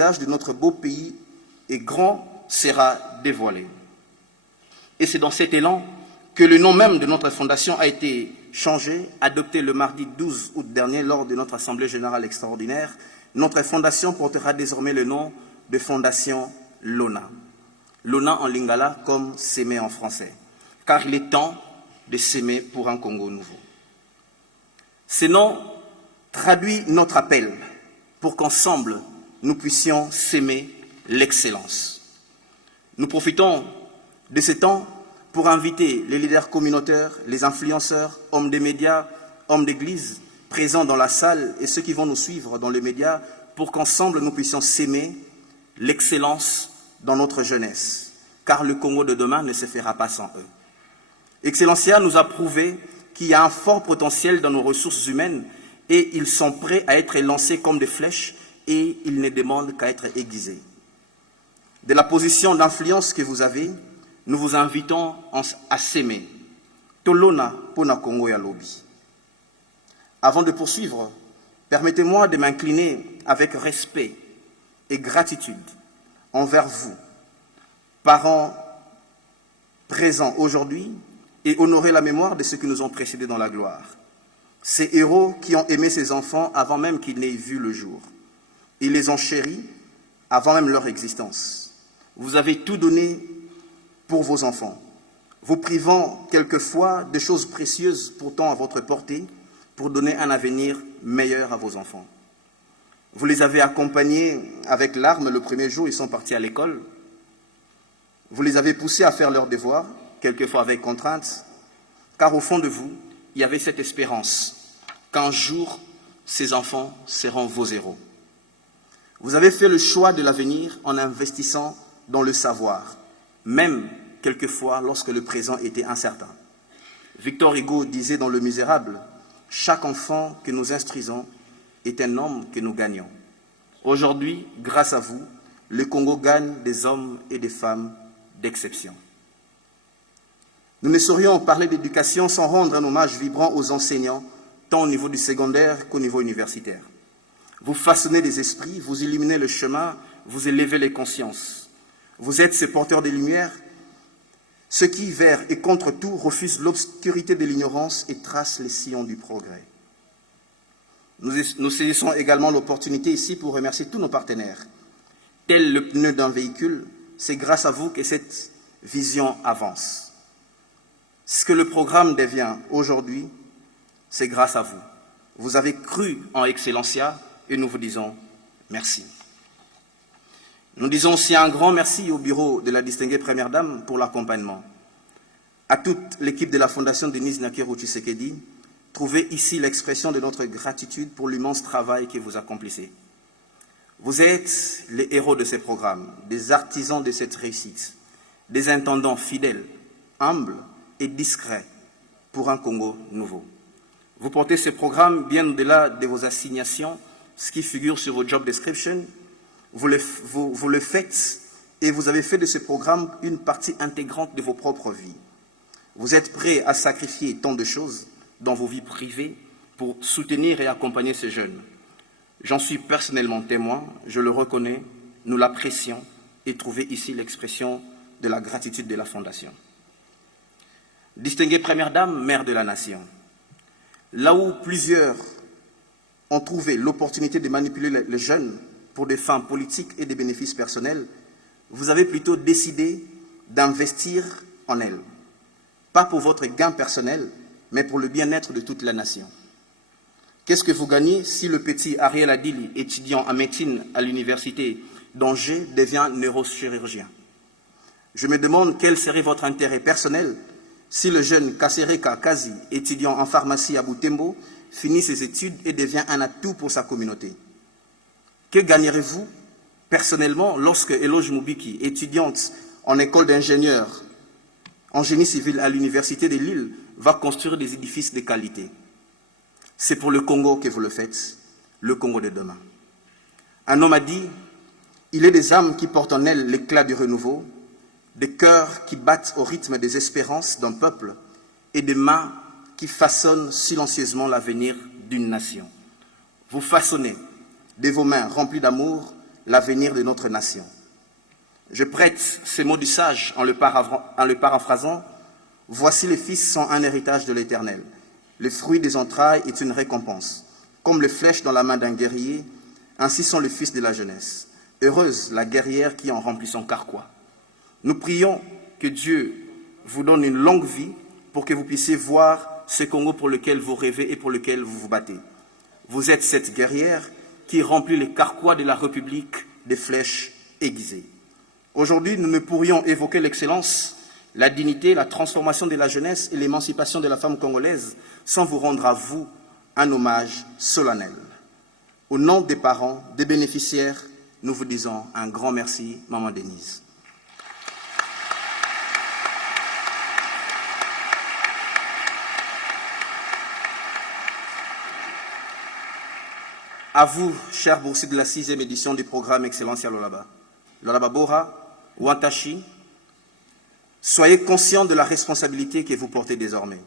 visage de notre beau pays et grand sera dévoilé. Et c'est dans cet élan que le nom même de notre fondation a été changé, adopté le mardi 12 août dernier lors de notre Assemblée générale extraordinaire. Notre fondation portera désormais le nom de Fondation Lona. Lona en lingala comme s'aimer en français, car il est temps de s'aimer pour un Congo nouveau. Ce nom traduit notre appel pour qu'ensemble nous puissions s'aimer l'excellence. Nous profitons de ce temps pour inviter les leaders communautaires, les influenceurs, hommes des médias, hommes d'église, présents dans la salle et ceux qui vont nous suivre dans les médias, pour qu'ensemble nous puissions s'aimer l'excellence dans notre jeunesse, car le Congo de demain ne se fera pas sans eux. Excellencia nous a prouvé qu'il y a un fort potentiel dans nos ressources humaines et ils sont prêts à être lancés comme des flèches et ils ne demandent qu'à être aiguisés. De la position d'influence que vous avez, nous vous invitons à s'aimer. Tolona pona Congo ya lobi. Avant de poursuivre, permettez-moi de m'incliner avec respect et gratitude envers vous, parents présents aujourd'hui, et honorer la mémoire de ceux qui nous ont précédés dans la gloire. Ces héros qui ont aimé ces enfants avant même qu'ils n'aient vu le jour. Ils les ont chéris avant même leur existence. Vous avez tout donné pour vos enfants, vous privant quelquefois de choses précieuses pourtant à votre portée pour donner un avenir meilleur à vos enfants. Vous les avez accompagnés avec larmes le premier jour, ils sont partis à l'école. Vous les avez poussés à faire leurs devoirs, quelquefois avec contrainte, car au fond de vous, il y avait cette espérance qu'un jour, ces enfants seront vos héros. Vous avez fait le choix de l'avenir en investissant dans le savoir, même quelquefois lorsque le présent était incertain. Victor Hugo disait dans Le Misérable, « Chaque enfant que nous instruisons est un homme que nous gagnons. » Aujourd'hui, grâce à vous, le Congo gagne des hommes et des femmes d'exception. Nous ne saurions parler d'éducation sans rendre un hommage vibrant aux enseignants, tant au niveau du secondaire qu'au niveau universitaire. Vous façonnez des esprits, vous illuminez le chemin, vous élevez les consciences. Vous êtes ces porteurs de lumière, ceux qui, vers et contre tout, refusent l'obscurité de l'ignorance et tracent les sillons du progrès. Nous saisissons également l'opportunité ici pour remercier tous nos partenaires. Tel le pneu d'un véhicule, c'est grâce à vous que cette vision avance. Ce que le programme devient aujourd'hui, c'est grâce à vous. Vous avez cru en Excellencia et nous vous disons merci. Nous disons aussi un grand merci au bureau de la distinguée Première Dame pour l'accompagnement. À toute l'équipe de la Fondation Denise Nakero Tshisekedi, trouvez ici l'expression de notre gratitude pour l'immense travail que vous accomplissez. Vous êtes les héros de ces programmes, des artisans de cette réussite, des intendants fidèles, humbles et discrets pour un Congo nouveau. Vous portez ce programme bien au-delà de vos assignations, ce qui figure sur vos job descriptions. Vous le faites et vous avez fait de ce programme une partie intégrante de vos propres vies. Vous êtes prêts à sacrifier tant de choses dans vos vies privées pour soutenir et accompagner ces jeunes. J'en suis personnellement témoin, je le reconnais, nous l'apprécions et trouvez ici l'expression de la gratitude de la Fondation. Distinguée Première Dame, mère de la Nation, là où plusieurs ont trouvé l'opportunité de manipuler les jeunes pour des fins politiques et des bénéfices personnels, vous avez plutôt décidé d'investir en elles. Pas pour votre gain personnel, mais pour le bien-être de toute la nation. Qu'est-ce que vous gagnez si le petit Ariel Adili, étudiant en médecine à l'université d'Angers, devient neurochirurgien? Je me demande quel serait votre intérêt personnel si le jeune Kasereka Kazi, étudiant en pharmacie à Butembo, finit ses études et devient un atout pour sa communauté. Que gagnerez-vous personnellement lorsque Eloge Moubiki, étudiante en école d'ingénieur en génie civil à l'université de Lille, va construire des édifices de qualité? C'est pour le Congo que vous le faites, le Congo de demain. Un homme a dit, il est des âmes qui portent en elles l'éclat du renouveau, des cœurs qui battent au rythme des espérances d'un peuple et des mains qui façonnent silencieusement l'avenir d'une nation. Vous façonnez de vos mains remplies d'amour l'avenir de notre nation. Je prête ces mots du sage en le paraphrasant. Voici les fils sont un héritage de l'Éternel. Le fruit des entrailles est une récompense. Comme les flèches dans la main d'un guerrier, ainsi sont les fils de la jeunesse. Heureuse la guerrière qui en remplit son carquois. Nous prions que Dieu vous donne une longue vie pour que vous puissiez voir ce Congo pour lequel vous rêvez et pour lequel vous vous battez. Vous êtes cette guerrière qui remplit les carquois de la République des flèches aiguisées. Aujourd'hui, nous ne pourrions évoquer l'excellence, la dignité, la transformation de la jeunesse et l'émancipation de la femme congolaise sans vous rendre à vous un hommage solennel. Au nom des parents, des bénéficiaires, nous vous disons un grand merci, Maman Denise. À vous, chers boursiers de la 6e édition du programme Excellencia Lolaba, Lolaba Bora, Wantashi, soyez conscients de la responsabilité que vous portez désormais.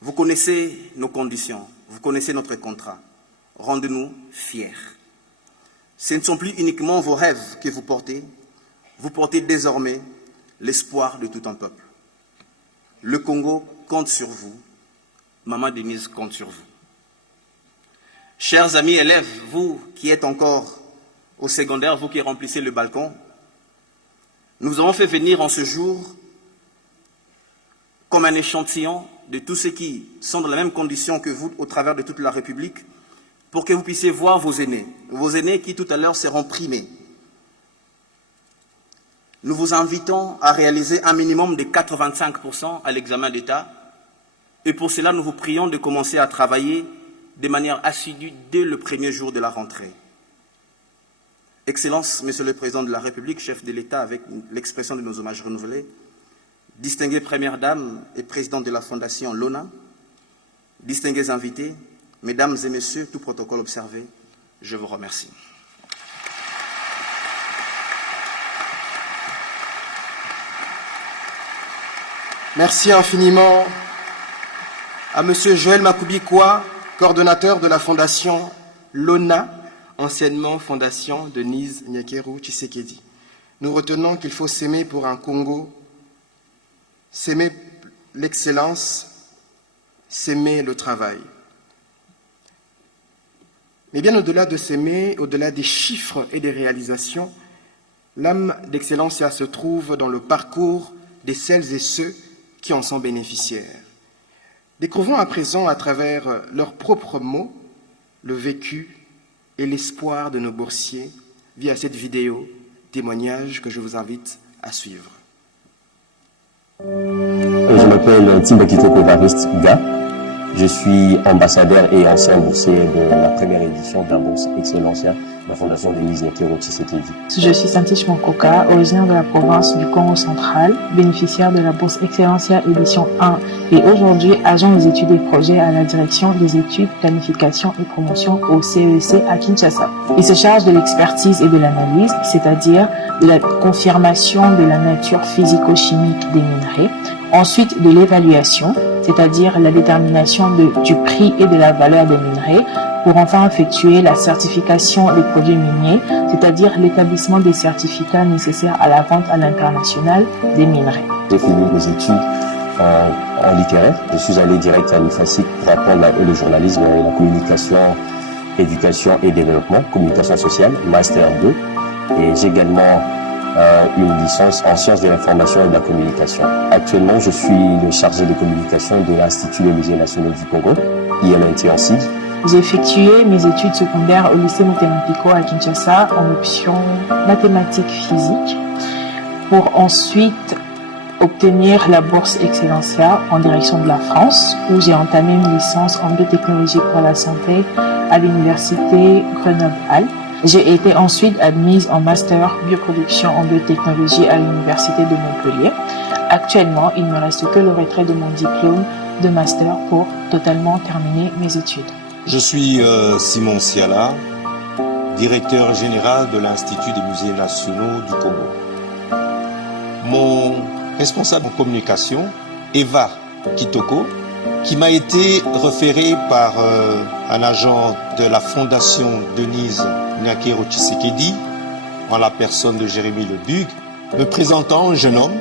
Vous connaissez nos conditions, vous connaissez notre contrat. Rendez-nous fiers. Ce ne sont plus uniquement vos rêves que vous portez désormais l'espoir de tout un peuple. Le Congo compte sur vous, Maman Denise compte sur vous. Chers amis élèves, vous qui êtes encore au secondaire, vous qui remplissez le balcon, nous avons fait venir en ce jour comme un échantillon de tous ceux qui sont dans la même condition que vous au travers de toute la République, pour que vous puissiez voir vos aînés qui tout à l'heure seront primés. Nous vous invitons à réaliser un minimum de 85% à l'examen d'État, et pour cela nous vous prions de commencer à travailler de manière assidue dès le premier jour de la rentrée. Excellences, Monsieur le Président de la République, chef de l'État, avec l'expression de nos hommages renouvelés, distinguée Première Dame et Présidente de la Fondation Lona, distingués invités, Mesdames et Messieurs, tout protocole observé, je vous remercie. Merci infiniment à Monsieur Joël Makubikwa, coordonnateur de la Fondation Lona, anciennement Fondation Denise Nyakeru Tshisekedi. Nous retenons qu'il faut s'aimer pour un Congo, s'aimer l'excellence, s'aimer le travail. Mais bien au-delà de s'aimer, au-delà des chiffres et des réalisations, l'âme d'excellence se trouve dans le parcours de celles et ceux qui en sont bénéficiaires. Découvrons à présent, à travers leurs propres mots, le vécu et l'espoir de nos boursiers via cette vidéo, témoignage que je vous invite à suivre. Je m'appelle Timba Kitoko Evariste Ga. Je suis ambassadeur et ancien boursier de la première édition de la bourse Excellencia de la Fondation Denise Nyakeru Tshisekedi. Je suis Santish Mokoka, originaire de la province du Congo central, bénéficiaire de la bourse Excellencia édition 1 et aujourd'hui agent des études et projets à la direction des études, planification et promotion au CEC à Kinshasa. Il se charge de l'expertise et de l'analyse, c'est-à-dire de la confirmation de la nature physico-chimique des minerais, ensuite de l'évaluation, c'est-à-dire la détermination du prix et de la valeur des minerais, pour enfin effectuer la certification des produits miniers, c'est-à-dire l'établissement des certificats nécessaires à la vente à l'international des minerais. J'ai fini mes études en littéraire. Je suis allé direct à l'IFASIC pour apprendre le journalisme et la communication, éducation et développement, communication sociale, Master 2. Et j'ai également une licence en sciences de l'information et de la communication. Actuellement, je suis le chargé de communication de l'Institut des musées nationaux du Congo, IMNT en SIG. J'ai effectué mes études secondaires au lycée Motempico à Kinshasa en option mathématiques physique pour ensuite obtenir la bourse Excellencia en direction de la France où j'ai entamé une licence en biotechnologie pour la santé à l'université Grenoble-Alpes. J'ai été ensuite admise en master bioproduction en biotechnologie à l'université de Montpellier. Actuellement, il ne me reste que le retrait de mon diplôme de master pour totalement terminer mes études. Je suis Simon Siala, directeur général de l'Institut des musées nationaux du Congo. Mon responsable en communication, Eva Kitoko, qui m'a été référé par un agent de la Fondation Denise Nyakero Tshisekedi, en la personne de Jérémy Lebuc, me présentant un jeune homme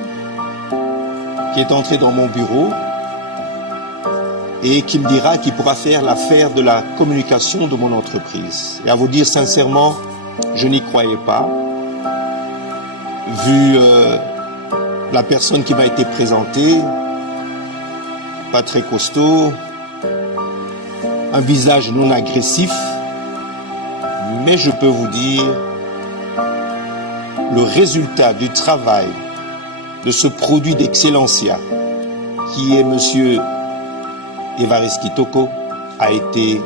qui est entré dans mon bureau et qui me dira qu'il pourra faire l'affaire de la communication de mon entreprise. Et à vous dire sincèrement, je n'y croyais pas, vu la personne qui m'a été présentée, pas très costaud, un visage non agressif, mais je peux vous dire, le résultat du travail de ce produit d'excellencia qui est Monsieur Évariste Kitoko a été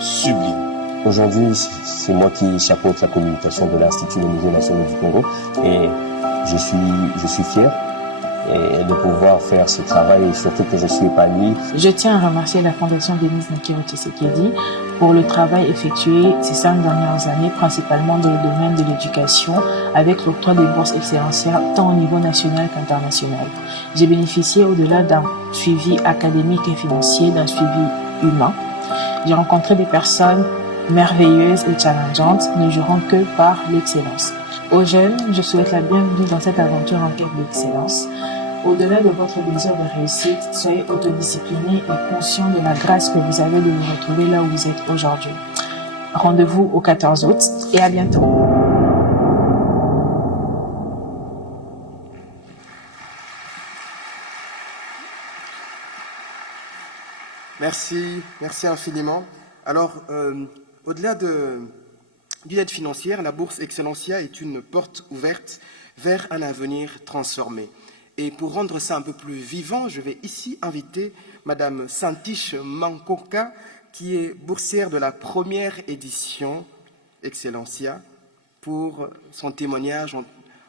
sublime. Aujourd'hui, c'est moi qui chapeaute la communication de l'Institut des musées nationaux du Congo et je suis fier de pouvoir faire ce travail et surtout que je suis épanoui. Je tiens à remercier la Fondation Denis Nyakero Tshisekedi pour le travail effectué ces 5 dernières années, principalement dans le domaine de l'éducation, avec l'octroi des bourses excellenciaires tant au niveau national qu'international. J'ai bénéficié au-delà d'un suivi académique et financier, d'un suivi humain. J'ai rencontré des personnes merveilleuses et challengeantes, ne jurant que par l'excellence. Aux jeunes, je souhaite la bienvenue dans cette aventure en quête d'excellence. Au-delà de votre désir de réussite, soyez autodisciplinés et conscients de la grâce que vous avez de vous retrouver là où vous êtes aujourd'hui. Rendez-vous au 14 août et à bientôt. Merci infiniment. Alors, au-delà d'une aide financière, la bourse Excellencia est une porte ouverte vers un avenir transformé. Et pour rendre ça un peu plus vivant, je vais ici inviter Madame Santish Mankoka, qui est boursière de la première édition Excellencia, pour son témoignage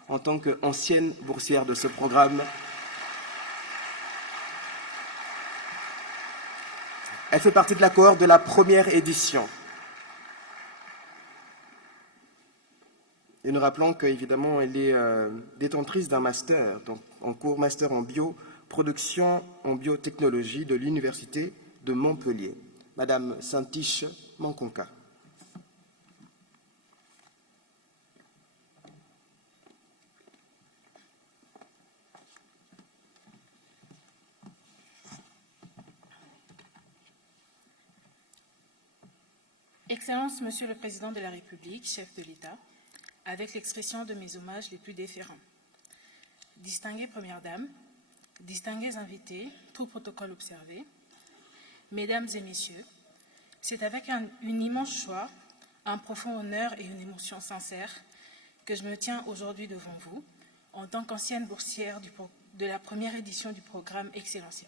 en tant qu'ancienne boursière de ce programme. Elle fait partie de la cohorte de la première édition. Et nous rappelons qu'évidemment, elle est détentrice d'un master, donc en cours master en bioproduction, en biotechnologie de l'Université de Montpellier. Madame Santish Mankonka. Excellence, Monsieur le Président de la République, chef de l'État, avec l'expression de mes hommages les plus déférents. Distinguées Premières Dames, distingués invités, tout protocole observé, Mesdames et Messieurs, c'est avec une immense joie, un profond honneur et une émotion sincère que je me tiens aujourd'hui devant vous en tant qu'ancienne boursière de la première édition du programme Excellencia.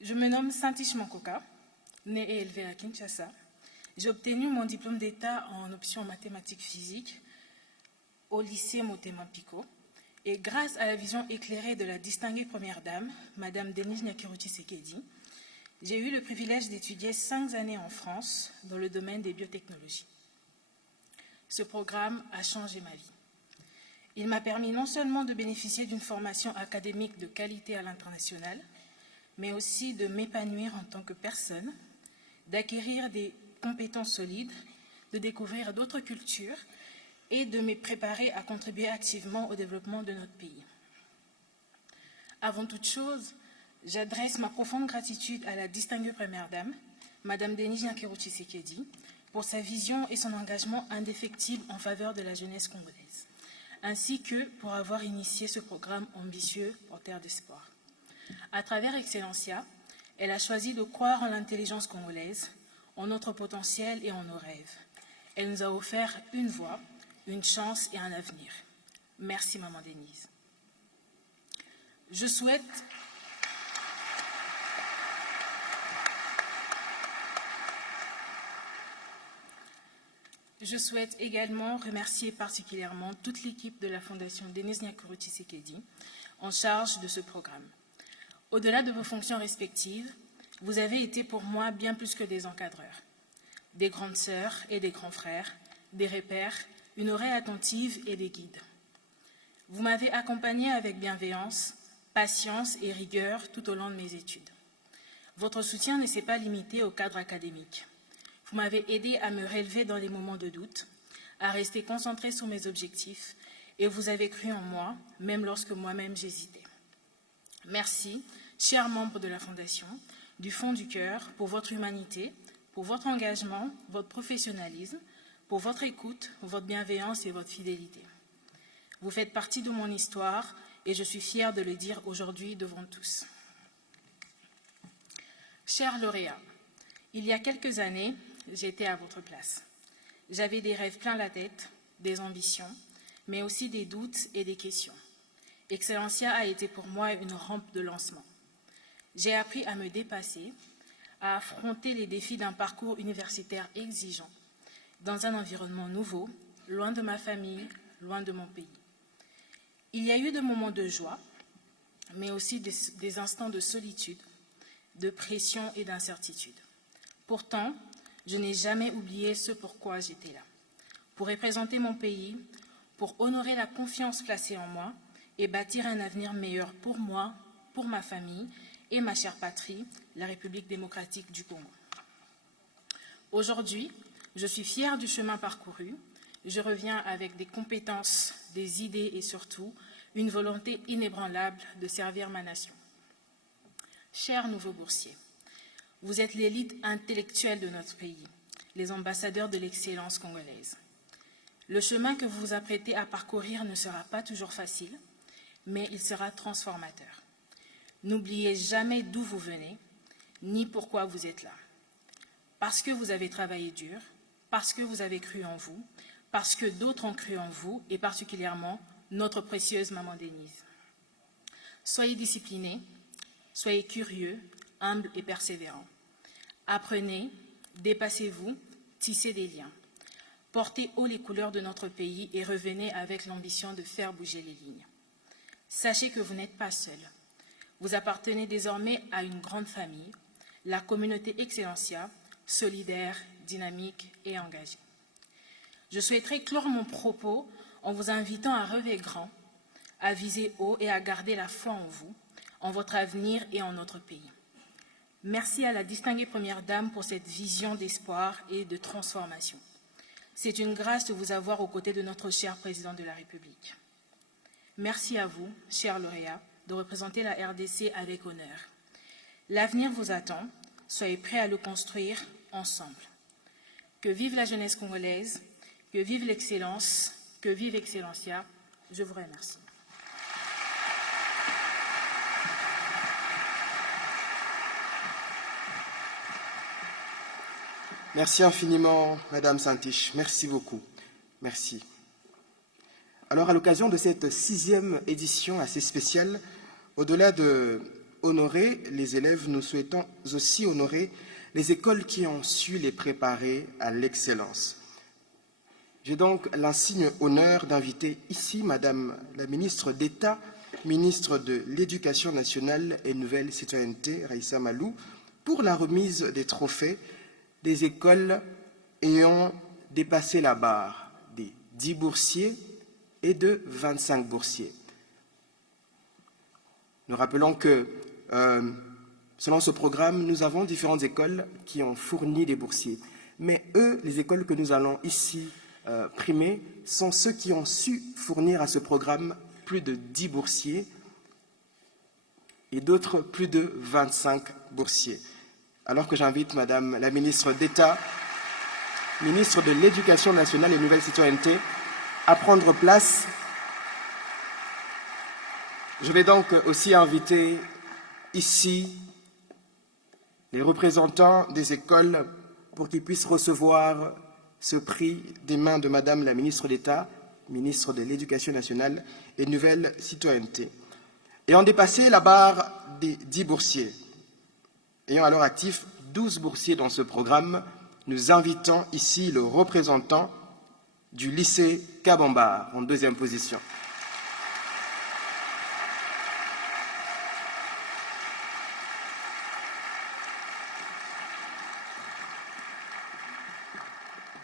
Je me nomme Santish Mankoka, née et élevée à Kinshasa. J'ai obtenu mon diplôme d'État en option mathématiques physiques au lycée Motema Pico. Et grâce à la vision éclairée de la distinguée Première Dame, Madame Denis Nyakero Tshisekedi, j'ai eu le privilège d'étudier 5 années en France dans le domaine des biotechnologies. Ce programme a changé ma vie. Il m'a permis non seulement de bénéficier d'une formation académique de qualité à l'international, mais aussi de m'épanouir en tant que personne, d'acquérir des compétences solides, de découvrir d'autres cultures et de me préparer à contribuer activement au développement de notre pays. Avant toute chose, j'adresse ma profonde gratitude à la distinguée Première Dame, Madame Denis Nyakero Tshisekedi, pour sa vision et son engagement indéfectible en faveur de la jeunesse congolaise, ainsi que pour avoir initié ce programme ambitieux porteur d'espoir. À travers Excellencia, elle a choisi de croire en l'intelligence congolaise, en notre potentiel et en nos rêves. Elle nous a offert une voie, une chance et un avenir. Merci, Maman Denise. Je souhaite également remercier particulièrement toute l'équipe de la Fondation Denis Nyakero Tshisekedi en charge de ce programme. Au-delà de vos fonctions respectives, vous avez été pour moi bien plus que des encadreurs, des grandes sœurs et des grands frères, des repères, une oreille attentive et des guides. Vous m'avez accompagné avec bienveillance, patience et rigueur tout au long de mes études. Votre soutien ne s'est pas limité au cadre académique. Vous m'avez aidé à me relever dans les moments de doute, à rester concentré sur mes objectifs, et vous avez cru en moi, même lorsque moi-même j'hésitais. Merci, chers membres de la Fondation, du fond du cœur, pour votre humanité, pour votre engagement, votre professionnalisme, pour votre écoute, votre bienveillance et votre fidélité. Vous faites partie de mon histoire et je suis fière de le dire aujourd'hui devant tous. Chers lauréats, il y a quelques années, j'étais à votre place. J'avais des rêves plein la tête, des ambitions, mais aussi des doutes et des questions. Excellencia a été pour moi une rampe de lancement. J'ai appris à me dépasser, à affronter les défis d'un parcours universitaire exigeant, dans un environnement nouveau, loin de ma famille, loin de mon pays. Il y a eu des moments de joie, mais aussi des instants de solitude, de pression et d'incertitude. Pourtant, je n'ai jamais oublié ce pourquoi j'étais là. Pour représenter mon pays, pour honorer la confiance placée en moi et bâtir un avenir meilleur pour moi, pour ma famille et ma chère patrie, la République démocratique du Congo. Aujourd'hui, je suis fière du chemin parcouru. Je reviens avec des compétences, des idées et surtout une volonté inébranlable de servir ma nation. Chers nouveaux boursiers, vous êtes l'élite intellectuelle de notre pays, les ambassadeurs de l'excellence congolaise. Le chemin que vous vous apprêtez à parcourir ne sera pas toujours facile, mais il sera transformateur. N'oubliez jamais d'où vous venez, ni pourquoi vous êtes là. Parce que vous avez travaillé dur, parce que vous avez cru en vous, parce que d'autres ont cru en vous, et particulièrement notre précieuse maman Denise. Soyez disciplinés, soyez curieux, humbles et persévérants. Apprenez, dépassez-vous, tissez des liens. Portez haut les couleurs de notre pays et revenez avec l'ambition de faire bouger les lignes. Sachez que vous n'êtes pas seul. Vous appartenez désormais à une grande famille, la communauté Excellencia, solidaire, dynamique et engagée. Je souhaiterais clore mon propos en vous invitant à rêver grand, à viser haut et à garder la foi en vous, en votre avenir et en notre pays. Merci à la distinguée Première Dame pour cette vision d'espoir et de transformation. C'est une grâce de vous avoir aux côtés de notre cher Président de la République. Merci à vous, chers lauréats, de représenter la RDC avec honneur. L'avenir vous attend, soyez prêts à le construire ensemble. Que vive la jeunesse congolaise, que vive l'excellence, que vive Excellencia. Je vous remercie. Merci infiniment, Madame Santiche. Merci beaucoup. Merci. Alors, à l'occasion de cette 6e édition assez spéciale, au-delà de honorer les élèves, nous souhaitons aussi honorer les écoles qui ont su les préparer à l'excellence. J'ai donc l'insigne honneur d'inviter ici Madame la ministre d'État, ministre de l'Éducation nationale et Nouvelle Citoyenneté, Raïssa Malou, pour la remise des trophées des écoles ayant dépassé la barre des 10 boursiers et de 25 boursiers. Nous rappelons que, selon ce programme, nous avons différentes écoles qui ont fourni des boursiers. Mais eux, les écoles que nous allons ici primer, sont ceux qui ont su fournir à ce programme plus de 10 boursiers et d'autres plus de 25 boursiers. Alors que j'invite Madame la ministre d'État, ministre de l'Éducation nationale et Nouvelle Citoyenneté, à prendre place. Je vais donc aussi inviter ici les représentants des écoles pour qu'ils puissent recevoir ce prix des mains de Madame la ministre d'État, ministre de l'Éducation nationale et Nouvelle Citoyenneté. Ayant dépassé la barre des 10 boursiers, ayant alors actif 12 boursiers dans ce programme, nous invitons ici le représentant du lycée Kabamba en 2e position.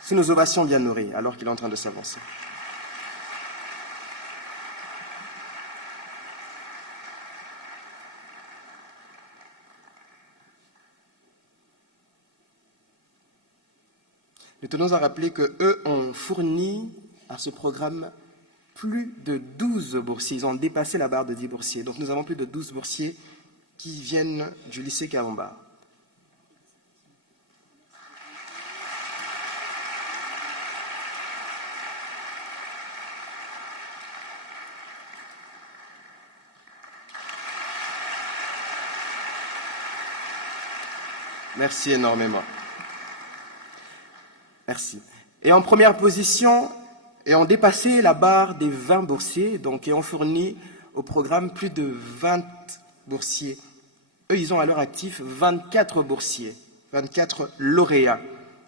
Sous nos ovations bien nourries, alors qu'il est en train de s'avancer. Nous tenons à rappeler qu'eux ont fourni à ce programme plus de 12 boursiers. Ils ont dépassé la barre de 10 boursiers. Donc nous avons plus de 12 boursiers qui viennent du lycée Kawamba. Merci énormément. Merci. Et en première position, et ont dépassé la barre des 20 boursiers, donc et ont fourni au programme plus de 20 boursiers. Eux, ils ont à leur actif 24 boursiers, 24 lauréats,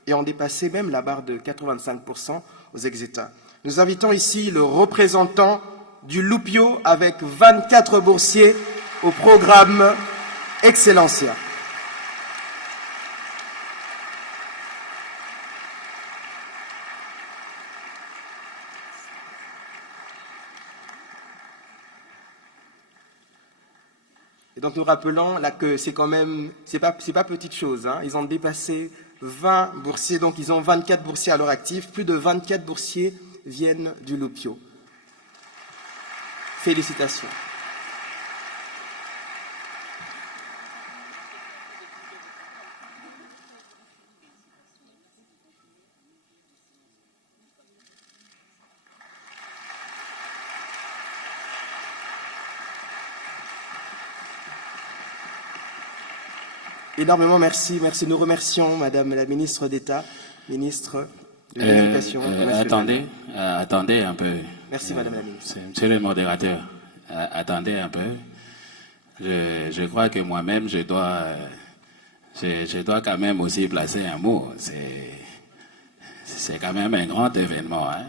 et ont dépassé même la barre de 85% aux ex-États. Nous invitons ici le représentant du Loupio avec 24 boursiers au programme Excellencia. Et donc nous rappelons là que c'est quand même, c'est pas petite chose, hein. Ils ont dépassé 20 boursiers, donc ils ont 24 boursiers à leur actif. Plus de 24 boursiers viennent du Loupio. Félicitations. Énormément merci. Merci. Nous remercions Madame la ministre d'État, ministre de l'Éducation. Attendez un peu. Merci Madame la ministre. Monsieur le modérateur, attendez un peu. Je crois que moi-même, je dois quand même aussi placer un mot. C'est quand même un grand événement. Hein.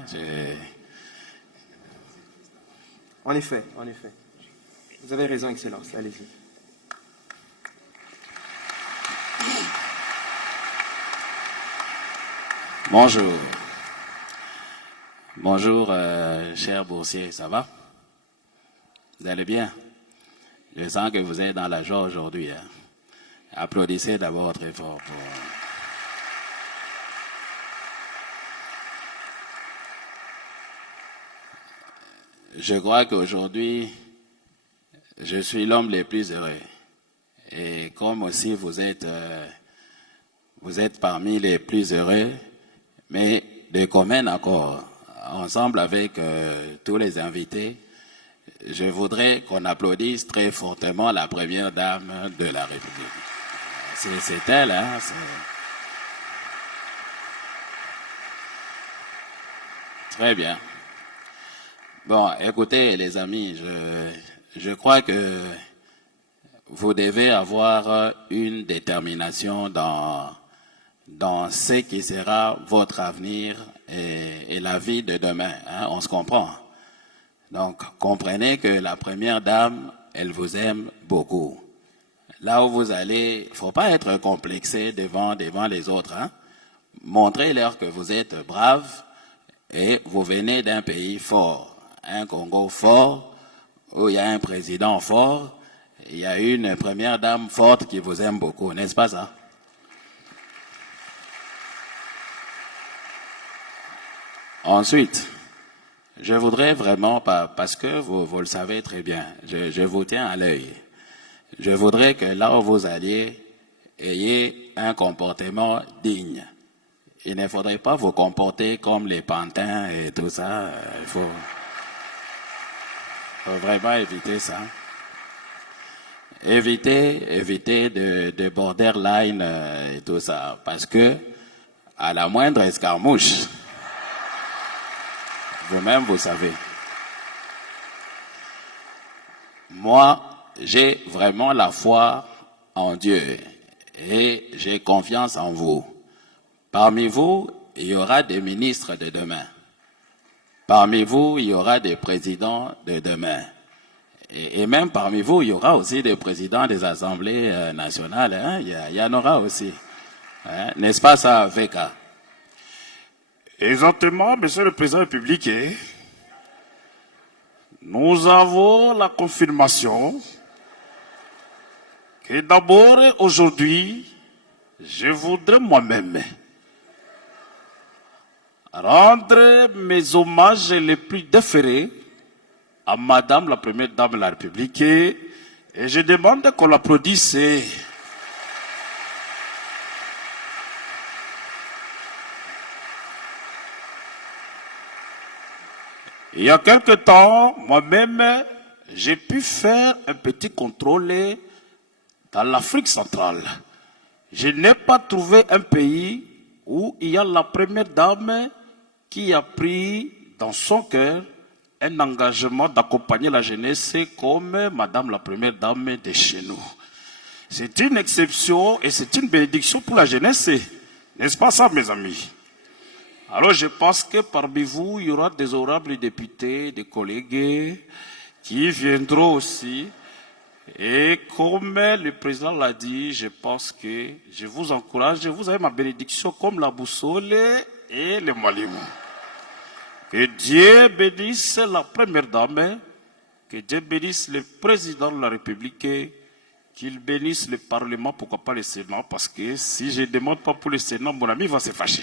En effet. Vous avez raison, Excellence. Allez-y. Bonjour. Bonjour, chers boursiers, ça va? Vous allez bien? Je sens que vous êtes dans la joie aujourd'hui. Hein? Applaudissez d'abord très fort pour... Je crois qu'aujourd'hui, je suis l'homme le plus heureux. Et comme aussi vous êtes parmi les plus heureux, mais de commun accord, ensemble avec tous les invités, je voudrais qu'on applaudisse très fortement la première dame de la République. C'est elle, hein? Très bien. Bon, écoutez les amis, je crois que vous devez avoir une détermination dans ce qui sera votre avenir et la vie de demain. Hein, on se comprend. Donc, comprenez que la première dame, elle vous aime beaucoup. Là où vous allez, il ne faut pas être complexé devant les autres. Hein. Montrez-leur que vous êtes braves et vous venez d'un pays fort. Un Congo fort, où il y a un président fort, il y a une première dame forte qui vous aime beaucoup, n'est-ce pas ça? Ensuite, je voudrais vraiment, parce que vous le savez très bien, je vous tiens à l'œil. Je voudrais que là où vous alliez, ayez un comportement digne. Il ne faudrait pas vous comporter comme les pantins et tout ça. Il faut vraiment éviter ça. Éviter de borderline et tout ça. Parce que, à la moindre escarmouche, vous-même, vous savez. Moi, j'ai vraiment la foi en Dieu et j'ai confiance en vous. Parmi vous, il y aura des ministres de demain. Parmi vous, il y aura des présidents de demain. Et même parmi vous, il y aura aussi des présidents des assemblées nationales. Hein? Il y en aura aussi. Hein? N'est-ce pas ça, Veka? Exactement, Monsieur le Président de la République. Nous avons la confirmation que d'abord, aujourd'hui, je voudrais moi-même rendre mes hommages les plus déférés à Madame la Première Dame de la République et je demande qu'on l'applaudisse. Il y a quelque temps, moi-même, j'ai pu faire un petit contrôle dans l'Afrique centrale. Je n'ai pas trouvé un pays où il y a la Première Dame qui a pris dans son cœur un engagement d'accompagner la jeunesse comme Madame la Première Dame de chez nous. C'est une exception et c'est une bénédiction pour la jeunesse. N'est-ce pas ça, mes amis? Alors je pense que parmi vous, il y aura des honorables députés, des collègues qui viendront aussi. Et comme le président l'a dit, je pense que je vous encourage, vous avez ma bénédiction comme la boussole et le malimou. Que Dieu bénisse la Première Dame, que Dieu bénisse le président de la République, qu'il bénisse le Parlement, pourquoi pas le Sénat, parce que si je ne demande pas pour le Sénat, mon ami va se fâcher.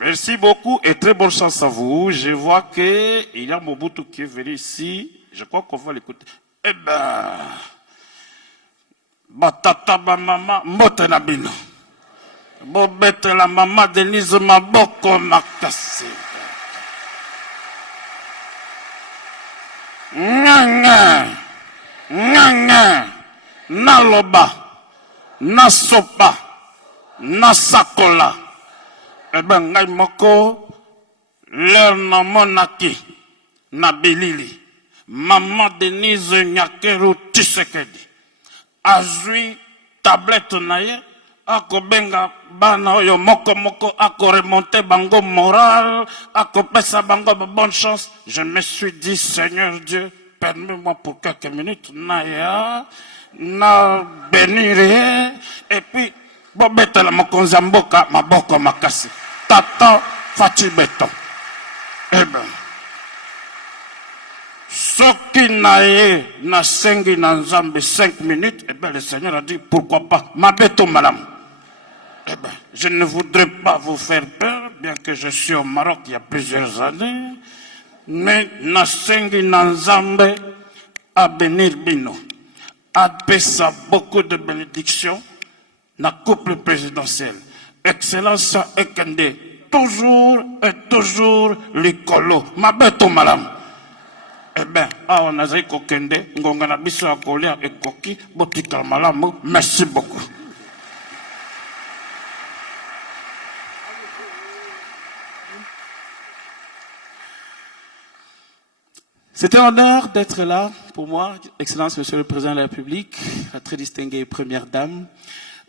Merci beaucoup et très bonne chance à vous. Je vois qu'il y a Mobutu qui est venu ici. Je crois qu'on va l'écouter. Eh ben, batata ba mama mbote na bino. Bobete la mama Denise Maboko makasi. Nyanga, nyanga, naloba, nasopa, nasakola. Eh ben, ngai moko, l'air na monaki, na bilili. Maman Denise Nyakeru Tshisekedi. Azui tablette naye, ako benga bana oyo moko moko, ako remonter bango moral, ako pesa bango bonne chance. Je me suis dit, Seigneur Dieu, permets-moi pour quelques minutes, naya, na bénir, et puis, bobeta la mokonza mboka, maboko makasi. Tata Fati Beton. Eh ben, soki naye na sengi na nzambe 5 minutes, eh ben le Seigneur a dit pourquoi pas, mabeto malam. Eh ben, je ne voudrais pas vous faire peur, bien que je suis au Maroc il y a plusieurs années, mais na sengi na nzambe a bénir bino, a pesa beaucoup de bénédictions, na couple présidentiel. Excellence Ekende, toujours et toujours l'écolo. Mabeto malam. Eh bien, on a dit Kokende, Ngongana Biso a collé avec Koki, Botika malam. Merci beaucoup. C'est un honneur d'être là pour moi, Excellence Monsieur le Président de la République, la très distinguée Première Dame.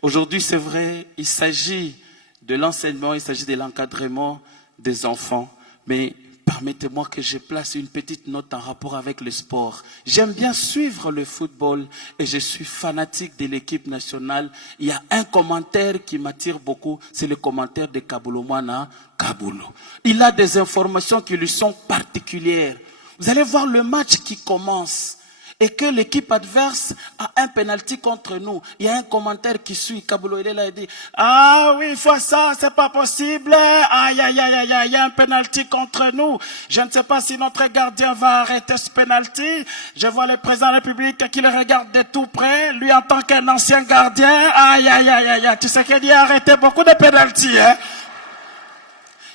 Aujourd'hui, c'est vrai, il s'agit de l'enseignement, il s'agit de l'encadrement des enfants. Mais permettez-moi que je place une petite note en rapport avec le sport. J'aime bien suivre le football et je suis fanatique de l'équipe nationale. Il y a un commentaire qui m'attire beaucoup, c'est le commentaire de Kaboulomana Kaboulo. Il a des informations qui lui sont particulières. Vous allez voir le match qui commence et que l'équipe adverse a un penalty contre nous. Il y a un commentaire qui suit. Kaboulo, il est là, il dit « Ah oui, il faut ça, c'est pas possible. Aïe, aïe, aïe, aïe, aïe, il y a un penalty contre nous. Je ne sais pas si notre gardien va arrêter ce penalty. Je vois le président de la République qui le regarde de tout près. Lui, en tant qu'un ancien gardien, aïe, aïe, aïe, aïe, aïe. Tu sais qu'il a arrêté beaucoup de penalty, hein? »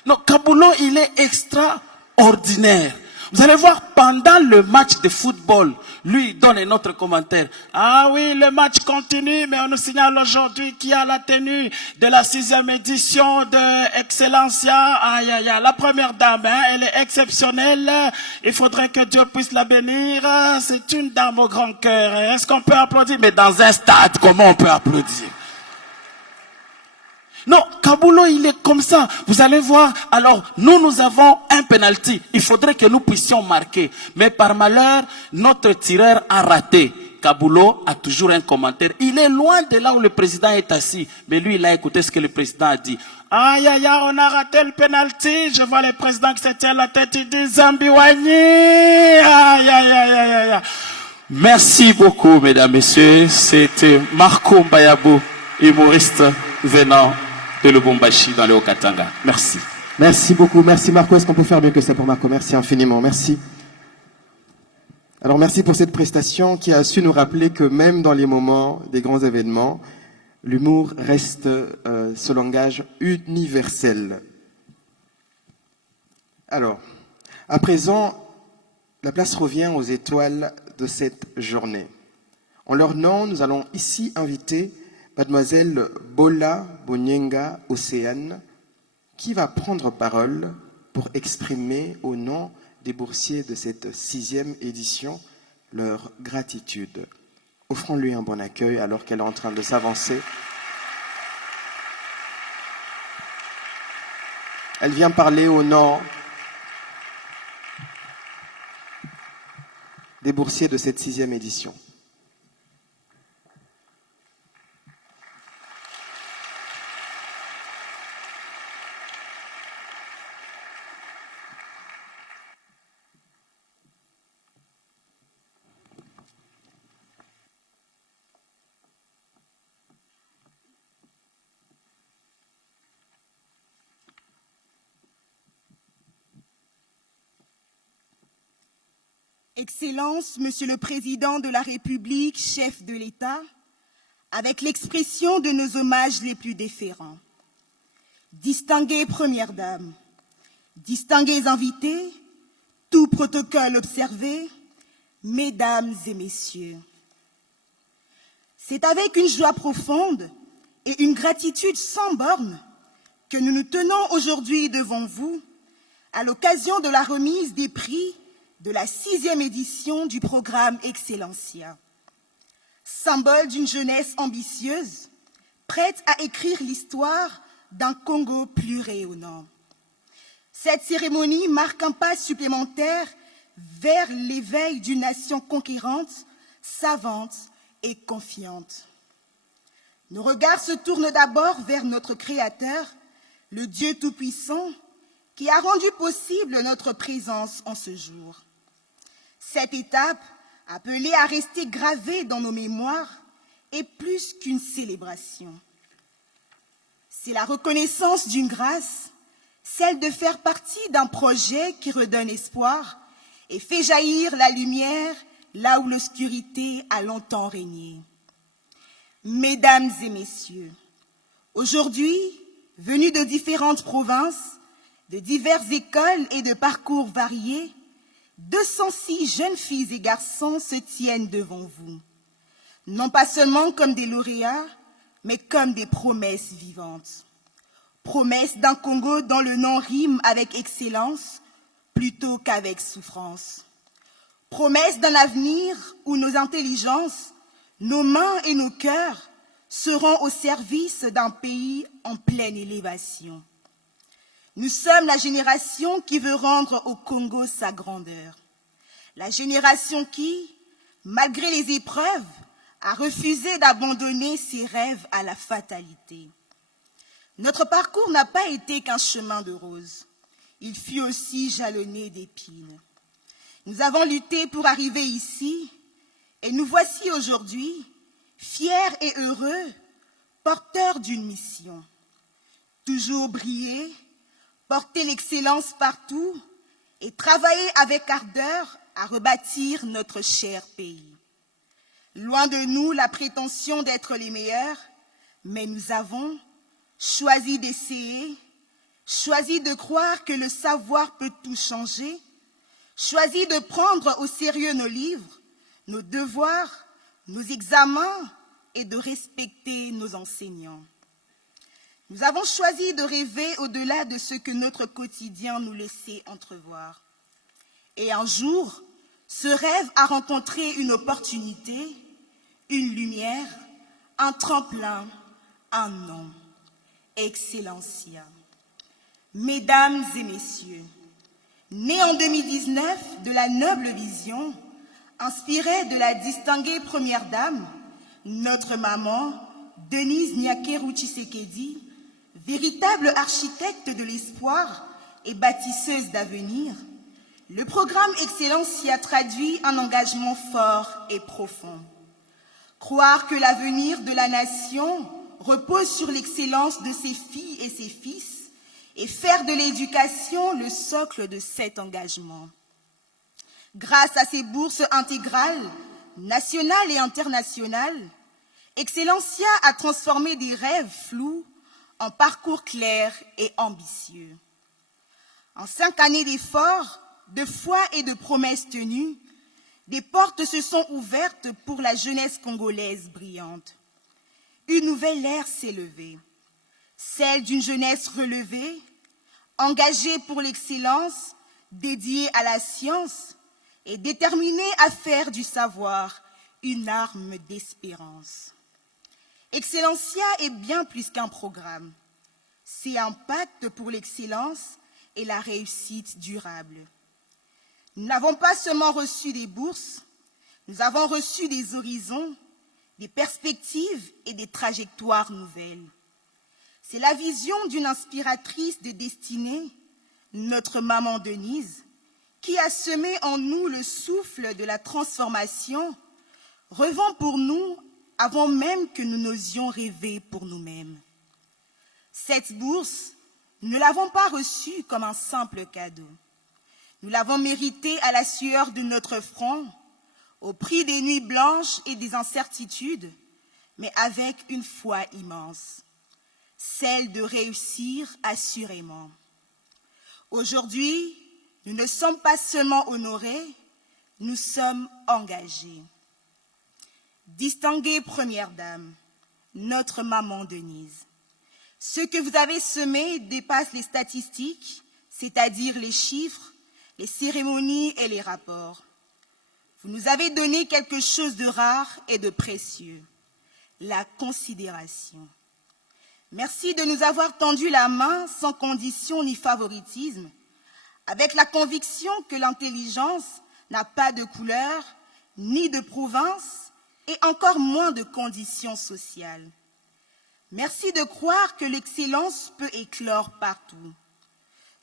Donc, Kaboulo, il est extraordinaire. Vous allez voir, pendant le match de football, lui donne un autre commentaire. Ah oui, le match continue, mais on nous signale aujourd'hui qu'il y a la tenue de la 6e édition de Excellencia. Aïe, aïe, aïe, la Première Dame, hein, elle est exceptionnelle. Il faudrait que Dieu puisse la bénir. C'est une dame au grand cœur. Est-ce qu'on peut applaudir? Mais dans un stade, comment on peut applaudir? Non, Kaboulo, il est comme ça. Vous allez voir. Alors, nous avons un penalty. Il faudrait que nous puissions marquer. Mais par malheur, notre tireur a raté. Kaboulo a toujours un commentaire. Il est loin de là où le président est assis. Mais lui, il a écouté ce que le président a dit. Aïe, aïe, aïe, on a raté le penalty. Je vois le président qui se tient la tête. Il dit Zambiwani. Aïe, aïe, aïe, aïe, aïe. Merci beaucoup, mesdames, messieurs. C'était Marco Mbayabou, humoriste venant de Lubumbashi dans le Haut-Katanga. Merci. Merci beaucoup. Merci Marco. Est-ce qu'on peut faire mieux que ça pour Marco? Merci infiniment. Merci. Alors merci pour cette prestation qui a su nous rappeler que même dans les moments des grands événements, l'humour reste ce langage universel. Alors, à présent, la place revient aux étoiles de cette journée. En leur nom, nous allons ici inviter Mademoiselle Bola Bonyenga Océane, qui va prendre parole pour exprimer au nom des boursiers de cette 6e édition leur gratitude. Offrons-lui un bon accueil alors qu'elle est en train de s'avancer. Elle vient parler au nom des boursiers de cette 6e édition. Excellences, Monsieur le Président de la République, chef de l'État, avec l'expression de nos hommages les plus déférents. Distinguées Premières Dames, distingués invités, tout protocole observé, Mesdames et Messieurs. C'est avec une joie profonde et une gratitude sans borne que nous nous tenons aujourd'hui devant vous à l'occasion de la remise des prix de la 6e édition du programme Excellencia. Symbole d'une jeunesse ambitieuse, prête à écrire l'histoire d'un Congo plus rayonnant. Cette cérémonie marque un pas supplémentaire vers l'éveil d'une nation conquérante, savante et confiante. Nos regards se tournent d'abord vers notre Créateur, le Dieu Tout-Puissant, qui a rendu possible notre présence en ce jour. Cette étape, appelée à rester gravée dans nos mémoires, est plus qu'une célébration. C'est la reconnaissance d'une grâce, celle de faire partie d'un projet qui redonne espoir et fait jaillir la lumière là où l'obscurité a longtemps régné. Mesdames et messieurs, aujourd'hui, venus de différentes provinces, de diverses écoles et de parcours variés, 206 jeunes filles et garçons se tiennent devant vous, non pas seulement comme des lauréats, mais comme des promesses vivantes. Promesses d'un Congo dont le nom rime avec excellence plutôt qu'avec souffrance. Promesses d'un avenir où nos intelligences, nos mains et nos cœurs seront au service d'un pays en pleine élévation. Nous sommes la génération qui veut rendre au Congo sa grandeur. La génération qui, malgré les épreuves, a refusé d'abandonner ses rêves à la fatalité. Notre parcours n'a pas été qu'un chemin de roses. Il fut aussi jalonné d'épines. Nous avons lutté pour arriver ici et nous voici aujourd'hui, fiers et heureux, porteurs d'une mission. Toujours briller, porter l'excellence partout et travailler avec ardeur à rebâtir notre cher pays. Loin de nous la prétention d'être les meilleurs, mais nous avons choisi d'essayer, choisi de croire que le savoir peut tout changer, choisi de prendre au sérieux nos livres, nos devoirs, nos examens et de respecter nos enseignants. Nous avons choisi de rêver au-delà de ce que notre quotidien nous laissait entrevoir. Et un jour, ce rêve a rencontré une opportunité, une lumière, un tremplin, un nom. Excellencia. Mesdames et messieurs, née en 2019 de la noble vision, inspirée de la distinguée première dame, notre maman, Denise Nyakeru Tshisekedi, véritable architecte de l'espoir et bâtisseuse d'avenir, le programme Excellencia traduit un engagement fort et profond. Croire que l'avenir de la nation repose sur l'excellence de ses filles et ses fils et faire de l'éducation le socle de cet engagement. Grâce à ces bourses intégrales, nationales et internationales, Excellencia a transformé des rêves flous en parcours clairs et ambitieux. En 5 années d'efforts, de foi et de promesses tenues, des portes se sont ouvertes pour la jeunesse congolaise brillante. Une nouvelle ère s'est levée, celle d'une jeunesse relevée, engagée pour l'excellence, dédiée à la science et déterminée à faire du savoir une arme d'espérance. Excellencia est bien plus qu'un programme. C'est un pacte pour l'excellence et la réussite durable. Nous n'avons pas seulement reçu des bourses, nous avons reçu des horizons, des perspectives et des trajectoires nouvelles. C'est la vision d'une inspiratrice de destinée, notre maman Denise, qui a semé en nous le souffle de la transformation, rêvant pour nous avant même que nous n'osions rêver pour nous-mêmes. Cette bourse, nous ne l'avons pas reçue comme un simple cadeau. Nous l'avons méritée à la sueur de notre front, au prix des nuits blanches et des incertitudes, mais avec une foi immense, celle de réussir assurément. Aujourd'hui, nous ne sommes pas seulement honorés, nous sommes engagés. Distinguée Première Dame, notre maman Denise, ce que vous avez semé dépasse les statistiques, c'est-à-dire les chiffres, les cérémonies et les rapports. Vous nous avez donné quelque chose de rare et de précieux, la considération. Merci de nous avoir tendu la main sans condition ni favoritisme, avec la conviction que l'intelligence n'a pas de couleur, ni de province, et encore moins de conditions sociales. Merci de croire que l'excellence peut éclore partout,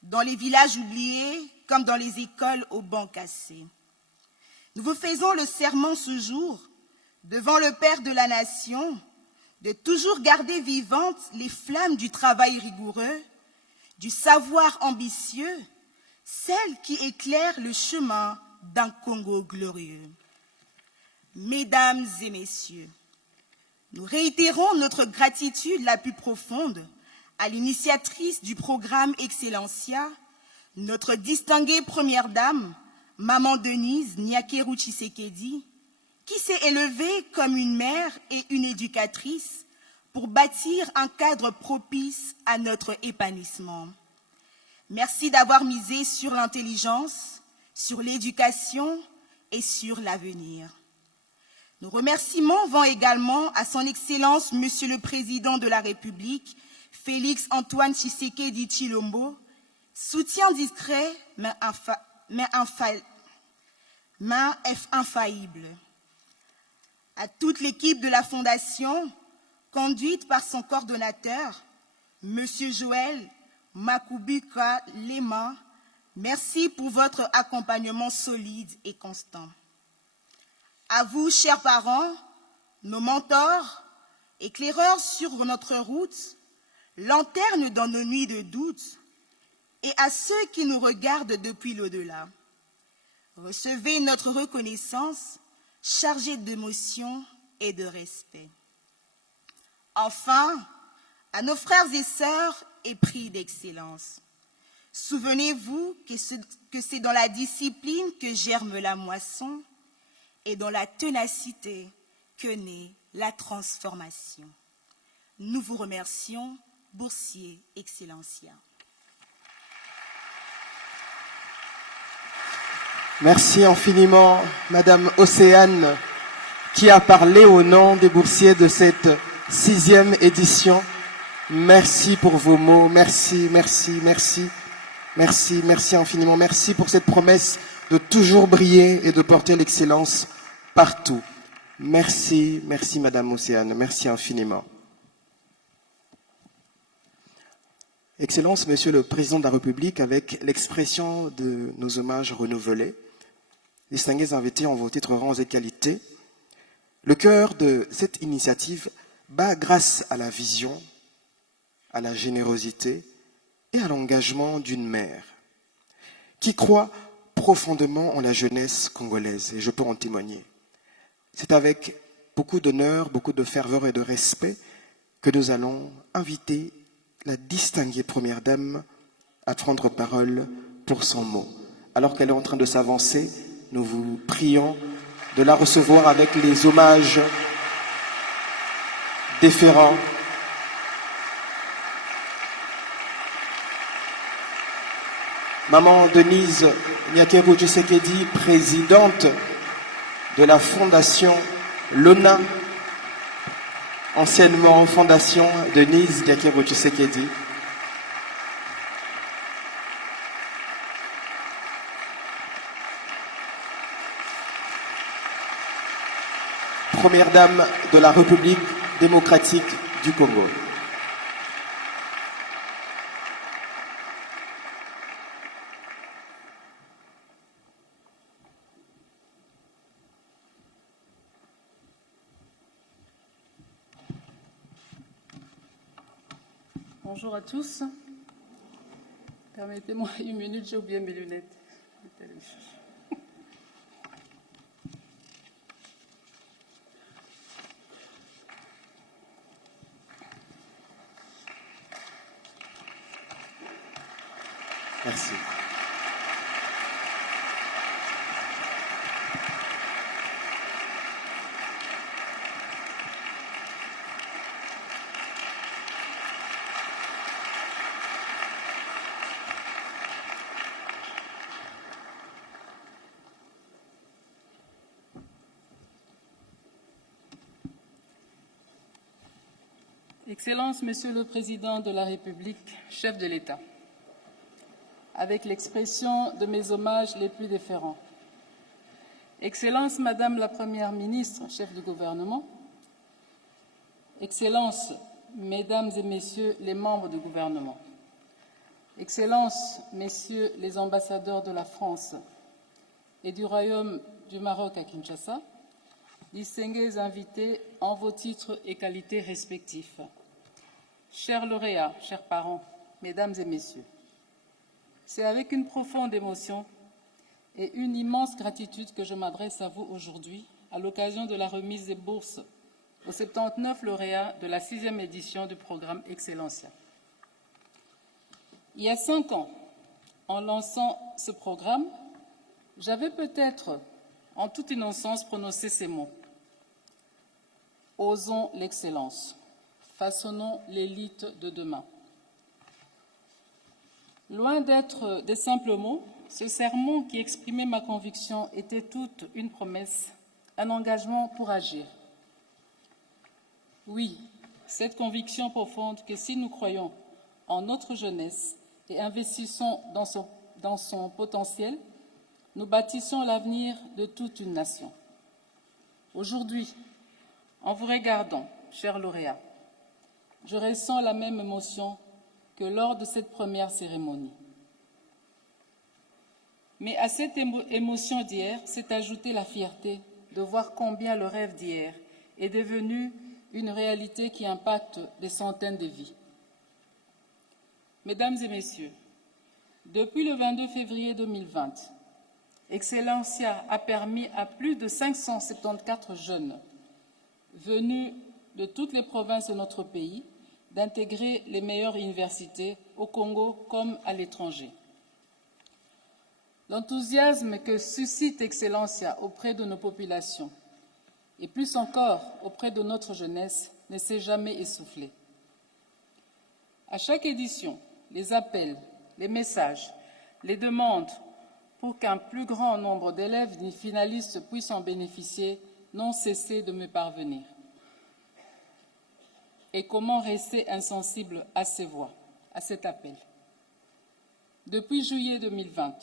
dans les villages oubliés comme dans les écoles aux bancs cassés. Nous vous faisons le serment ce jour, devant le Père de la Nation, de toujours garder vivantes les flammes du travail rigoureux, du savoir ambitieux, celles qui éclairent le chemin d'un Congo glorieux. Mesdames et messieurs, nous réitérons notre gratitude la plus profonde à l'initiatrice du programme Excellencia, notre distinguée Première Dame, Maman Denise Nyakeru Tshisekedi, qui s'est élevée comme une mère et une éducatrice pour bâtir un cadre propice à notre épanouissement. Merci d'avoir misé sur l'intelligence, sur l'éducation et sur l'avenir. Nos remerciements vont également à son Excellence Monsieur le Président de la République, Félix Antoine Tshisekedi Tshilombo, soutien discret mais infaillible. À toute l'équipe de la Fondation, conduite par son coordonnateur, Monsieur Joël Makubika Lema, merci pour votre accompagnement solide et constant. À vous, chers parents, nos mentors, éclaireurs sur notre route, lanternes dans nos nuits de doute, et à ceux qui nous regardent depuis l'au-delà. Recevez notre reconnaissance chargée d'émotion et de respect. Enfin, à nos frères et sœurs épris d'excellence, souvenez-vous que c'est dans la discipline que germe la moisson et dans la ténacité que naît la transformation. Nous vous remercions, boursier Excellencia. Merci infiniment, Madame Océane, qui a parlé au nom des boursiers de cette 6e édition. Merci pour vos mots, merci infiniment. Merci pour cette promesse de toujours briller et de porter l'excellence partout. Merci Madame Océane, merci infiniment. Excellence, Monsieur le Président de la République, avec l'expression de nos hommages renouvelés, distingués invités en vos titres, rangs et qualités, le cœur de cette initiative bat grâce à la vision, à la générosité et à l'engagement d'une mère qui croit profondément en la jeunesse congolaise, et je peux en témoigner. C'est avec beaucoup d'honneur, beaucoup de ferveur et de respect que nous allons inviter la distinguée première dame à prendre parole pour son mot. Alors qu'elle est en train de s'avancer, nous vous prions de la recevoir avec les hommages déférents. Maman Denise Nyakero Tshisekedi, présidente de la Fondation Lona, anciennement Fondation Denise Nyakero Tshisekedi. Première dame de la République démocratique du Congo. Bonjour à tous. Permettez-moi une minute, j'ai oublié mes lunettes. Merci. Excellence, Monsieur le Président de la République, chef de l'État, avec l'expression de mes hommages les plus déférents. Excellence, Madame la Première ministre, chef du gouvernement, Excellence, Mesdames et Messieurs les membres du gouvernement, Excellence, Messieurs les ambassadeurs de la France et du Royaume du Maroc à Kinshasa, distingués invités en vos titres et qualités respectifs, chers lauréats, chers parents, Mesdames et Messieurs, c'est avec une profonde émotion et une immense gratitude que je m'adresse à vous aujourd'hui à l'occasion de la remise des bourses aux 79 lauréats de la 6e édition du programme Excellencia. Il y a 5 ans, en lançant ce programme, j'avais peut-être, en toute innocence, prononcé ces mots. Osons l'excellence, façonnons l'élite de demain. Loin d'être des simples mots, ce sermon qui exprimait ma conviction était toute une promesse, un engagement pour agir. Oui, cette conviction profonde que si nous croyons en notre jeunesse et investissons dans son potentiel, nous bâtissons l'avenir de toute une nation. Aujourd'hui, en vous regardant, chers lauréats, je ressens la même émotion que lors de cette première cérémonie. Mais à cette émotion d'hier s'est ajoutée la fierté de voir combien le rêve d'hier est devenu une réalité qui impacte des centaines de vies. Mesdames et Messieurs, depuis le 22 février 2020, Excellencia a permis à plus de 574 jeunes venus de toutes les provinces de notre pays d'intégrer les meilleures universités au Congo comme à l'étranger. L'enthousiasme que suscite Excellencia auprès de nos populations, et plus encore auprès de notre jeunesse, ne s'est jamais essoufflé. À chaque édition, les appels, les messages, les demandes pour qu'un plus grand nombre d'élèves et finalistes puissent en bénéficier n'ont cessé de me parvenir. Et comment rester insensible à ces voix, à cet appel? Depuis juillet 2020,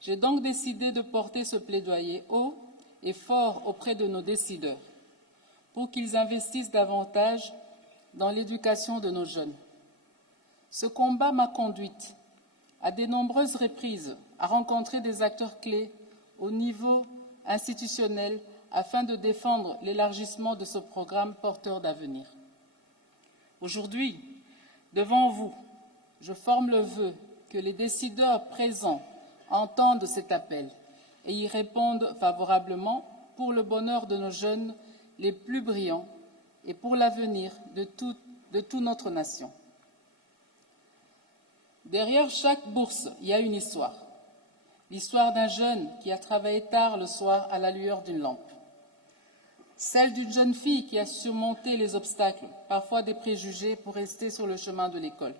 j'ai donc décidé de porter ce plaidoyer haut et fort auprès de nos décideurs pour qu'ils investissent davantage dans l'éducation de nos jeunes. Ce combat m'a conduite à de nombreuses reprises à rencontrer des acteurs clés au niveau institutionnel afin de défendre l'élargissement de ce programme porteur d'avenir. Aujourd'hui, devant vous, je forme le vœu que les décideurs présents entendent cet appel et y répondent favorablement pour le bonheur de nos jeunes les plus brillants et pour l'avenir de toute notre nation. Derrière chaque bourse, il y a une histoire. L'histoire d'un jeune qui a travaillé tard le soir à la lueur d'une lampe. Celle d'une jeune fille qui a surmonté les obstacles, parfois des préjugés, pour rester sur le chemin de l'école.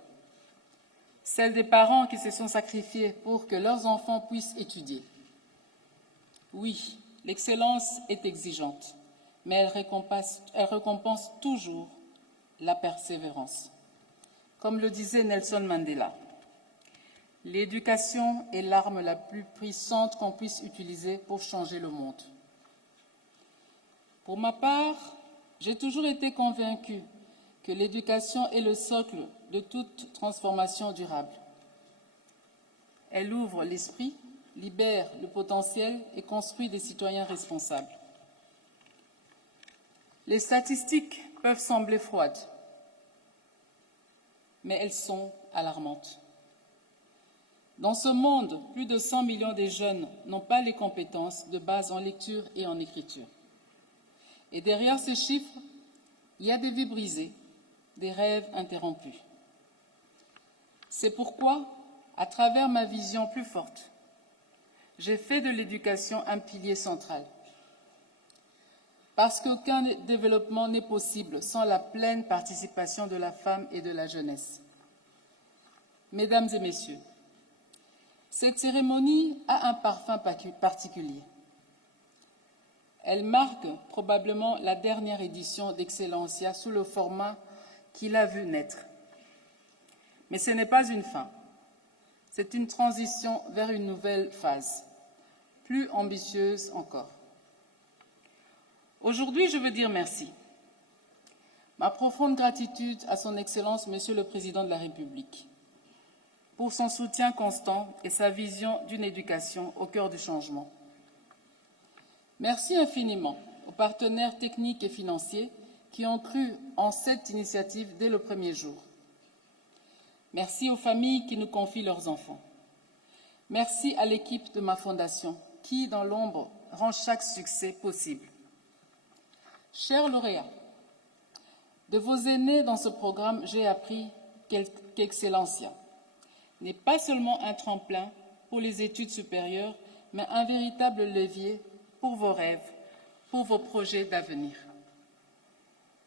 Celle des parents qui se sont sacrifiés pour que leurs enfants puissent étudier. Oui, l'excellence est exigeante, mais elle récompense toujours la persévérance. Comme le disait Nelson Mandela, l'éducation est l'arme la plus puissante qu'on puisse utiliser pour changer le monde. Pour ma part, j'ai toujours été convaincue que l'éducation est le socle de toute transformation durable. Elle ouvre l'esprit, libère le potentiel et construit des citoyens responsables. Les statistiques peuvent sembler froides, mais elles sont alarmantes. Dans ce monde, plus de 100 millions de jeunes n'ont pas les compétences de base en lecture et en écriture. Et derrière ces chiffres, il y a des vies brisées, des rêves interrompus. C'est pourquoi, à travers ma vision plus forte, j'ai fait de l'éducation un pilier central. Parce qu'aucun développement n'est possible sans la pleine participation de la femme et de la jeunesse. Mesdames et messieurs, cette cérémonie a un parfum particulier. Elle marque probablement la dernière édition d'Excellencia sous le format qu'il a vu naître. Mais ce n'est pas une fin. C'est une transition vers une nouvelle phase, plus ambitieuse encore. Aujourd'hui, je veux dire merci. Ma profonde gratitude à son Excellence, Monsieur le Président de la République, pour son soutien constant et sa vision d'une éducation au cœur du changement. Merci infiniment aux partenaires techniques et financiers qui ont cru en cette initiative dès le premier jour. Merci aux familles qui nous confient leurs enfants. Merci à l'équipe de ma fondation qui, dans l'ombre, rend chaque succès possible. Chers lauréats, de vos aînés dans ce programme, j'ai appris qu'Excellencia n'est pas seulement un tremplin pour les études supérieures, mais un véritable levier pour vos rêves, pour vos projets d'avenir.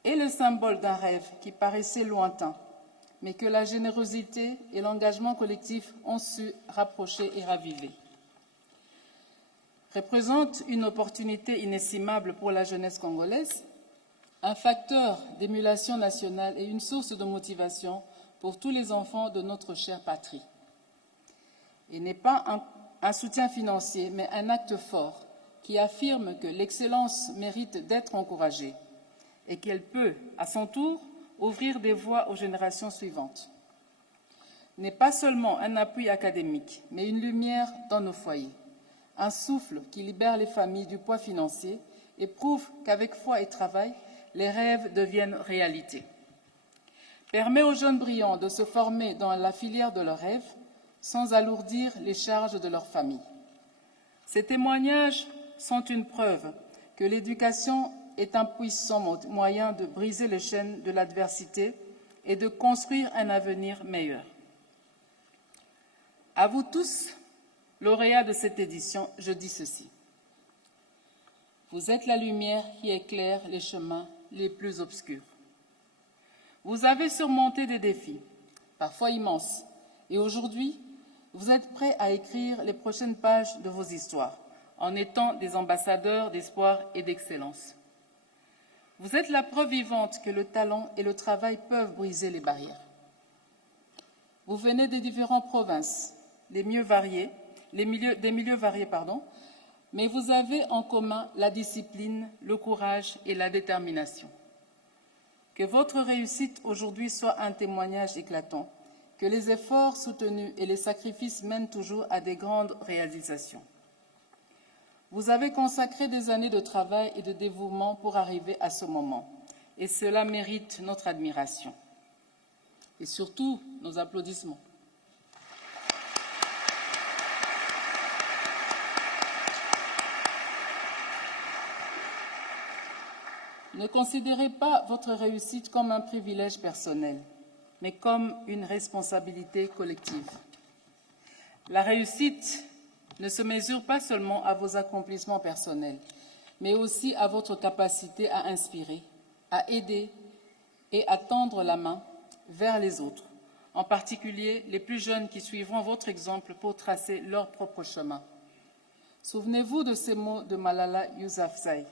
Et le symbole d'un rêve qui paraissait lointain, mais que la générosité et l'engagement collectif ont su rapprocher et raviver. Représente une opportunité inestimable pour la jeunesse congolaise, un facteur d'émulation nationale et une source de motivation pour tous les enfants de notre chère patrie. Et n'est pas un soutien financier, mais un acte fort qui affirme que l'excellence mérite d'être encouragée et qu'elle peut, à son tour, ouvrir des voies aux générations suivantes. N'est pas seulement un appui académique, mais une lumière dans nos foyers, un souffle qui libère les familles du poids financier et prouve qu'avec foi et travail, les rêves deviennent réalité. Permet aux jeunes brillants de se former dans la filière de leurs rêves sans alourdir les charges de leur famille. Ces témoignages sont une preuve que l'éducation est un puissant moyen de briser les chaînes de l'adversité et de construire un avenir meilleur. À vous tous, lauréats de cette édition, je dis ceci. Vous êtes la lumière qui éclaire les chemins les plus obscurs. Vous avez surmonté des défis, parfois immenses, et aujourd'hui, vous êtes prêts à écrire les prochaines pages de vos histoires, en étant des ambassadeurs d'espoir et d'excellence. Vous êtes la preuve vivante que le talent et le travail peuvent briser les barrières. Vous venez des différentes provinces, des milieux variés, mais vous avez en commun la discipline, le courage et la détermination. Que votre réussite aujourd'hui soit un témoignage éclatant, que les efforts soutenus et les sacrifices mènent toujours à des grandes réalisations. Vous avez consacré des années de travail et de dévouement pour arriver à ce moment, et cela mérite notre admiration et surtout nos applaudissements. Ne considérez pas votre réussite comme un privilège personnel, mais comme une responsabilité collective. La réussite ne se mesure pas seulement à vos accomplissements personnels, mais aussi à votre capacité à inspirer, à aider et à tendre la main vers les autres, en particulier les plus jeunes qui suivront votre exemple pour tracer leur propre chemin. Souvenez-vous de ces mots de Malala Yousafzai.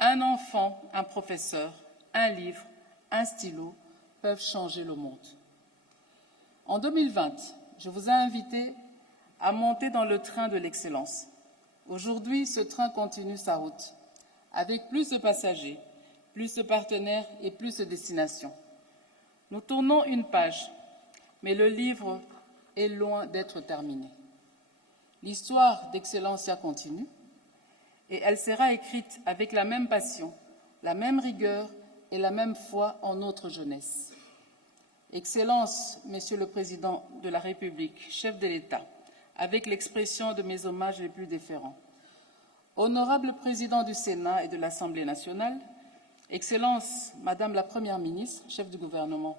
Un enfant, un professeur, un livre, un stylo peuvent changer le monde. En 2020, je vous ai invité à monter dans le train de l'excellence. Aujourd'hui, ce train continue sa route, avec plus de passagers, plus de partenaires et plus de destinations. Nous tournons une page, mais le livre est loin d'être terminé. L'histoire d'Excellencia continue et elle sera écrite avec la même passion, la même rigueur et la même foi en notre jeunesse. Excellence, Monsieur le Président de la République, chef de l'État, avec l'expression de mes hommages les plus déférents. Honorable Président du Sénat et de l'Assemblée nationale, Excellence, Madame la Première ministre, chef du gouvernement,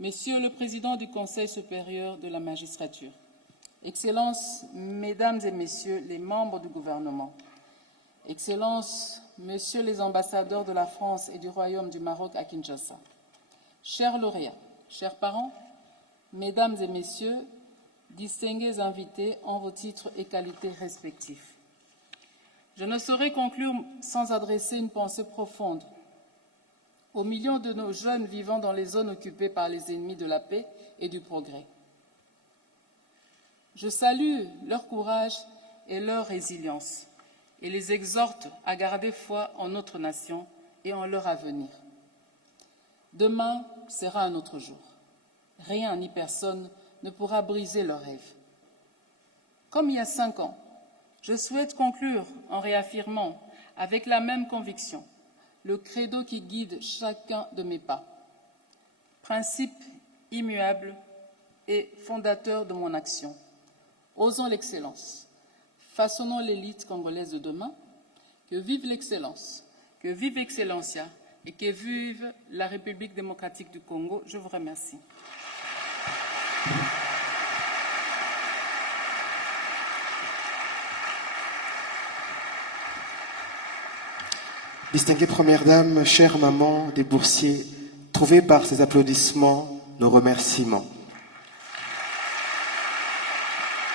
Monsieur le Président du Conseil supérieur de la magistrature, Excellences, Mesdames et Messieurs les membres du gouvernement, Excellences, Messieurs les ambassadeurs de la France et du Royaume du Maroc à Kinshasa, chers lauréats, chers parents, Mesdames et Messieurs, distingués invités en vos titres et qualités respectifs. Je ne saurais conclure sans adresser une pensée profonde aux millions de nos jeunes vivant dans les zones occupées par les ennemis de la paix et du progrès. Je salue leur courage et leur résilience et les exhorte à garder foi en notre nation et en leur avenir. Demain sera un autre jour. Rien ni personne ne pourra briser leurs rêves. Comme il y a 5 ans, je souhaite conclure en réaffirmant avec la même conviction le credo qui guide chacun de mes pas. Principe immuable et fondateur de mon action. Osons l'excellence. Façonnons l'élite congolaise de demain. Que vive l'excellence, que vive Excellencia et que vive la République démocratique du Congo. Je vous remercie. Distinguée Première Dame, chère maman des boursiers, trouvez par ces applaudissements nos remerciements.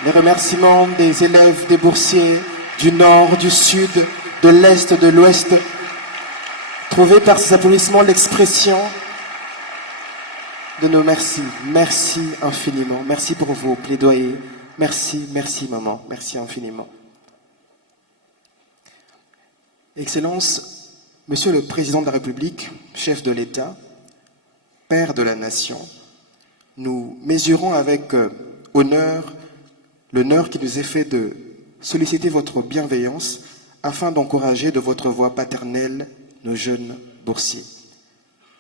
Les remerciements des élèves, des boursiers, du nord, du sud, de l'est, de l'ouest. Trouvez par ces applaudissements l'expression de nos merci. Merci infiniment. Merci pour vos plaidoyers. Merci, merci maman. Merci infiniment. Excellence, Monsieur le Président de la République, chef de l'État, Père de la Nation, nous mesurons avec honneur l'honneur qui nous est fait de solliciter votre bienveillance afin d'encourager de votre voix paternelle nos jeunes boursiers.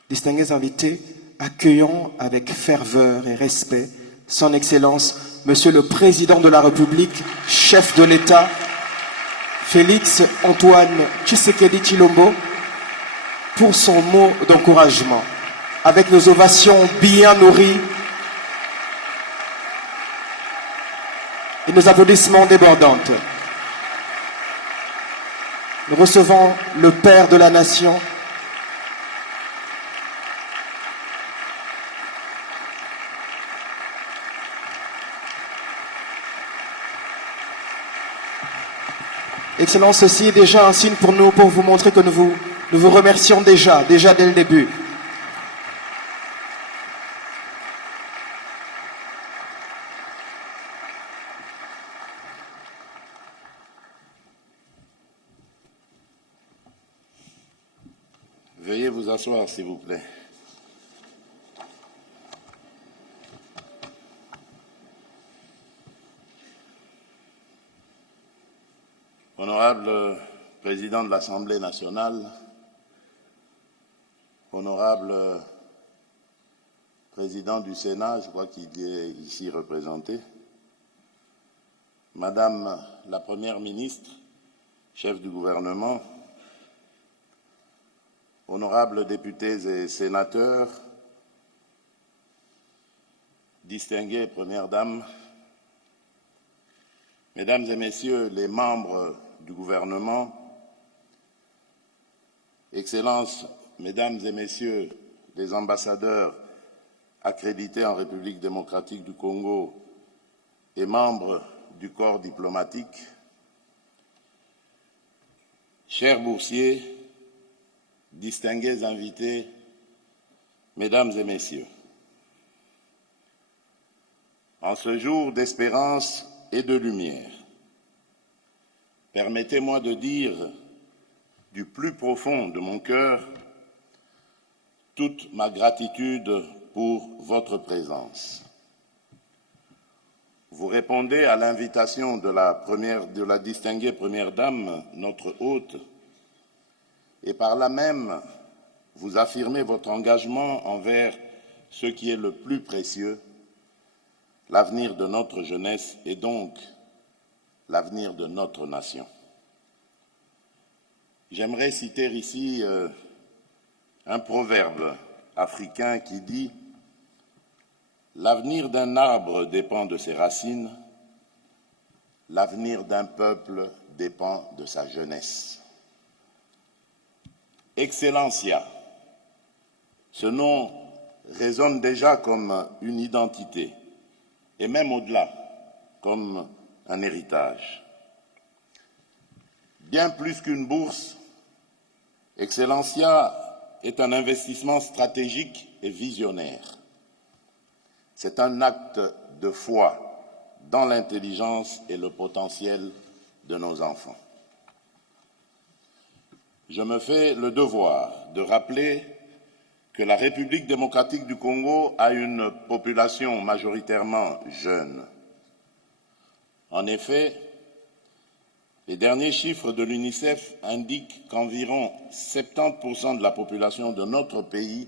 Distingués invités, accueillons avec ferveur et respect son Excellence, Monsieur le Président de la République, chef de l'État, Félix Antoine Tshisekedi Tshilombo, pour son mot d'encouragement. Avec nos ovations bien nourries et nos applaudissements débordantes, nous recevons le Père de la Nation, Excellence, ceci est déjà un signe pour nous, pour vous montrer que nous vous remercions déjà dès le début. Veuillez vous asseoir, s'il vous plaît. Honorable Président de l'Assemblée nationale, honorable Président du Sénat, je crois qu'il est ici représenté, Madame la Première ministre, chef du gouvernement, honorables députés et sénateurs, distinguées Premières Dames, Mesdames et Messieurs les membres du gouvernement, Excellences, Mesdames et Messieurs les ambassadeurs accrédités en République démocratique du Congo et membres du corps diplomatique, chers boursiers, distingués invités, Mesdames et Messieurs, en ce jour d'espérance et de lumière, permettez-moi de dire du plus profond de mon cœur toute ma gratitude pour votre présence. Vous répondez à l'invitation de la distinguée Première Dame, notre hôte, et par là même, vous affirmez votre engagement envers ce qui est le plus précieux, l'avenir de notre jeunesse et donc l'avenir de notre nation. J'aimerais citer ici un proverbe africain qui dit « L'avenir d'un arbre dépend de ses racines, l'avenir d'un peuple dépend de sa jeunesse. » Excellencia, ce nom résonne déjà comme une identité, et même au-delà, comme un héritage. Bien plus qu'une bourse, Excellencia est un investissement stratégique et visionnaire. C'est un acte de foi dans l'intelligence et le potentiel de nos enfants. Je me fais le devoir de rappeler que la République démocratique du Congo a une population majoritairement jeune. En effet, les derniers chiffres de l'UNICEF indiquent qu'environ 70% de la population de notre pays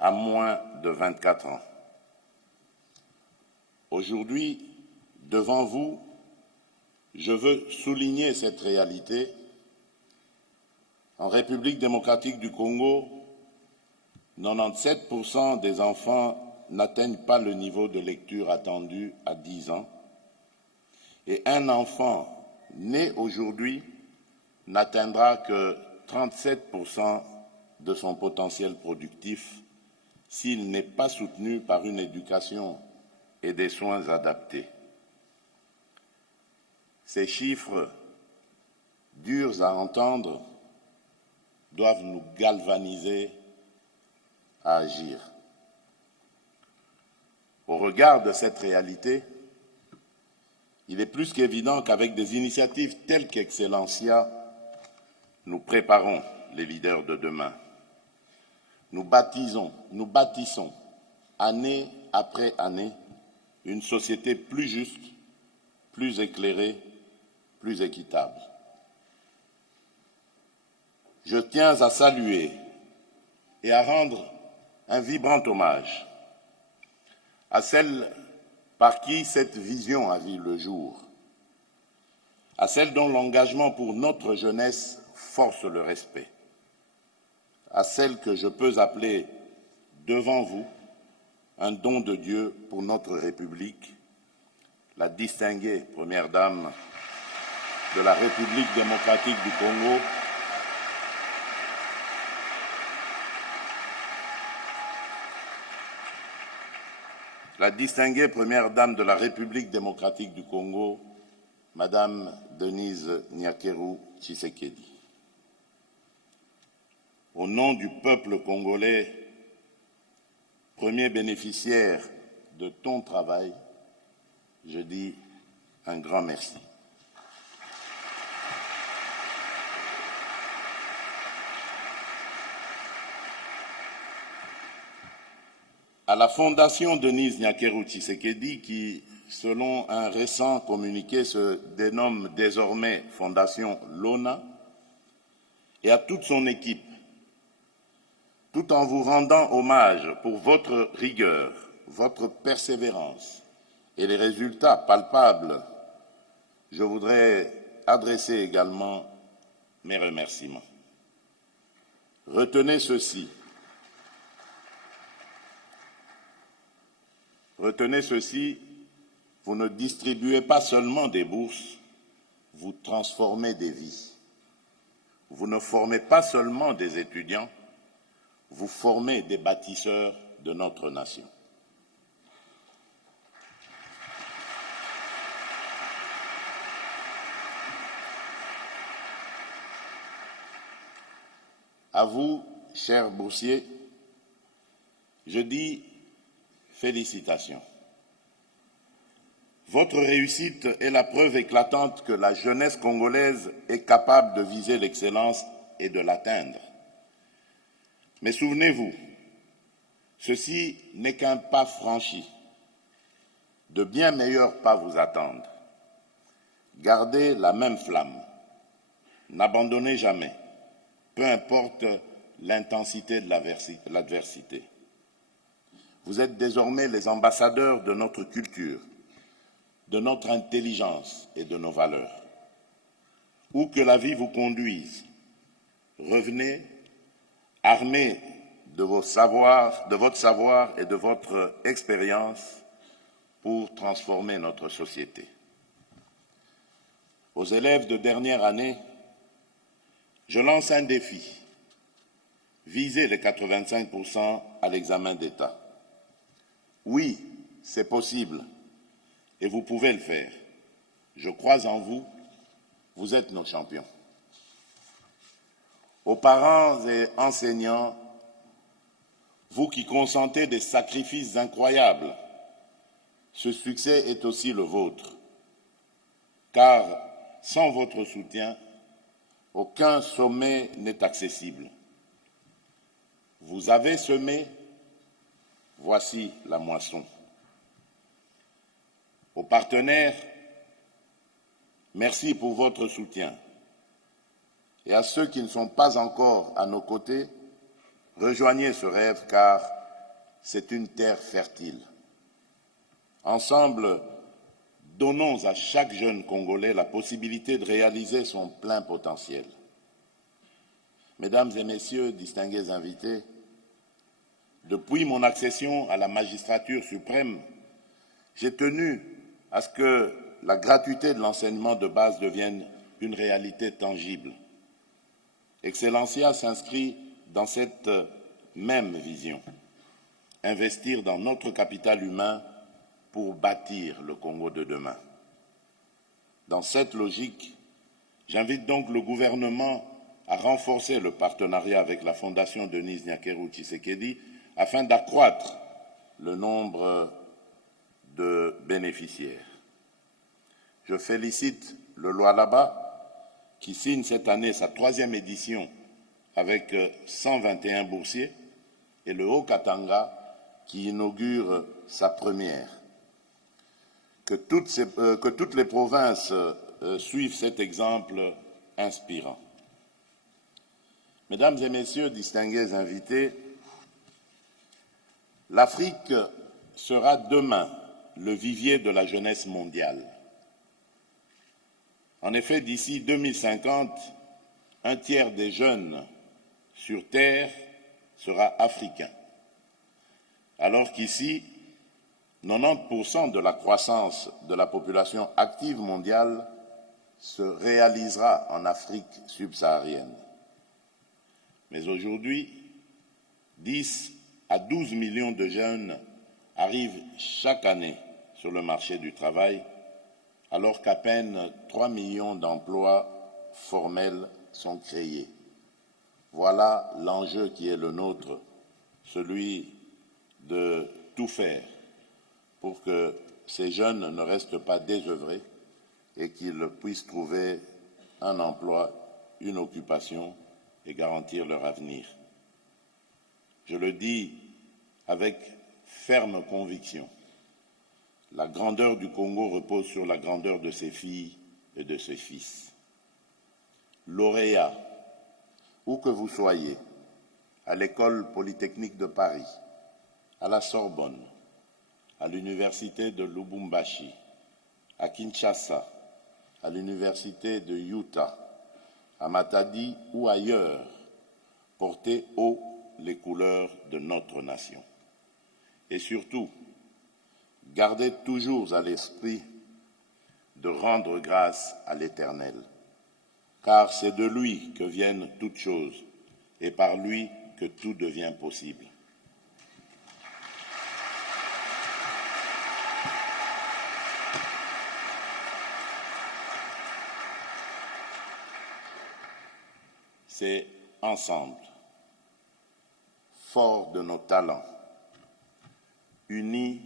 a moins de 24 ans. Aujourd'hui, devant vous, je veux souligner cette réalité. En République démocratique du Congo, 97% des enfants n'atteignent pas le niveau de lecture attendu à 10 ans et un enfant né aujourd'hui n'atteindra que 37% de son potentiel productif s'il n'est pas soutenu par une éducation et des soins adaptés. Ces chiffres, durs à entendre, doivent nous galvaniser à agir. Au regard de cette réalité, il est plus qu'évident qu'avec des initiatives telles qu'Excellencia, nous préparons les leaders de demain. Nous bâtissons, année après année, une société plus juste, plus éclairée, plus équitable. Je tiens à saluer et à rendre un vibrant hommage à celles par qui cette vision a vu le jour, à celles dont l'engagement pour notre jeunesse force le respect, à celles que je peux appeler devant vous un don de Dieu pour notre République, la distinguée Première Dame de la République démocratique du Congo, la distinguée Première Dame de la République démocratique du Congo, Madame Denise Nyakeru Tshisekedi. Au nom du peuple congolais, premier bénéficiaire de ton travail, je dis un grand merci. À la Fondation Denise Nyakeru Tshisekedi, qui, selon un récent communiqué, se dénomme désormais Fondation Lona, et à toute son équipe, tout en vous rendant hommage pour votre rigueur, votre persévérance et les résultats palpables, je voudrais adresser également mes remerciements. Retenez ceci. Retenez ceci, vous ne distribuez pas seulement des bourses, vous transformez des vies. Vous ne formez pas seulement des étudiants, vous formez des bâtisseurs de notre nation. À vous, chers boursiers, je dis félicitations. Votre réussite est la preuve éclatante que la jeunesse congolaise est capable de viser l'excellence et de l'atteindre. Mais souvenez-vous, ceci n'est qu'un pas franchi. De bien meilleurs pas vous attendent. Gardez la même flamme. N'abandonnez jamais, peu importe l'intensité de l'adversité. Vous êtes désormais les ambassadeurs de notre culture, de notre intelligence et de nos valeurs. Où que la vie vous conduise, revenez armés de votre savoir et de votre expérience pour transformer notre société. Aux élèves de dernière année, je lance un défi. Visez les 85% à l'examen d'État. Oui, c'est possible et vous pouvez le faire. Je crois en vous, vous êtes nos champions. Aux parents et enseignants, vous qui consentez des sacrifices incroyables, ce succès est aussi le vôtre, car sans votre soutien, aucun sommet n'est accessible. Vous avez semé, voici la moisson. Aux partenaires, merci pour votre soutien. Et à ceux qui ne sont pas encore à nos côtés, rejoignez ce rêve car c'est une terre fertile. Ensemble, donnons à chaque jeune Congolais la possibilité de réaliser son plein potentiel. Mesdames et messieurs, distingués invités, depuis mon accession à la magistrature suprême, j'ai tenu à ce que la gratuité de l'enseignement de base devienne une réalité tangible. Excellencia s'inscrit dans cette même vision, investir dans notre capital humain pour bâtir le Congo de demain. Dans cette logique, j'invite donc le gouvernement à renforcer le partenariat avec la Fondation Denis Nyakeru Tshisekedi afin d'accroître le nombre de bénéficiaires. Je félicite le Lualaba qui signe cette année sa 3e édition avec 121 boursiers et le Haut-Katanga qui inaugure sa première. Que toutes les provinces suivent cet exemple inspirant. Mesdames et messieurs, distingués invités, l'Afrique sera demain le vivier de la jeunesse mondiale. En effet, d'ici 2050, un tiers des jeunes sur Terre sera africain, alors qu'ici, 90% de la croissance de la population active mondiale se réalisera en Afrique subsaharienne. Mais aujourd'hui, 10 à 12 millions de jeunes arrivent chaque année sur le marché du travail, alors qu'à peine 3 millions d'emplois formels sont créés. Voilà l'enjeu qui est le nôtre, celui de tout faire pour que ces jeunes ne restent pas désœuvrés et qu'ils puissent trouver un emploi, une occupation et garantir leur avenir. Je le dis avec ferme conviction. La grandeur du Congo repose sur la grandeur de ses filles et de ses fils. Lauréats, où que vous soyez, à l'École polytechnique de Paris, à la Sorbonne, à l'Université de Lubumbashi, à Kinshasa, à l'Université de Utah, à Matadi ou ailleurs, porter haut les couleurs de notre nation. Et surtout, gardez toujours à l'esprit de rendre grâce à l'Éternel, car c'est de lui que viennent toutes choses, et par lui que tout devient possible. C'est ensemble, forts de nos talents, unis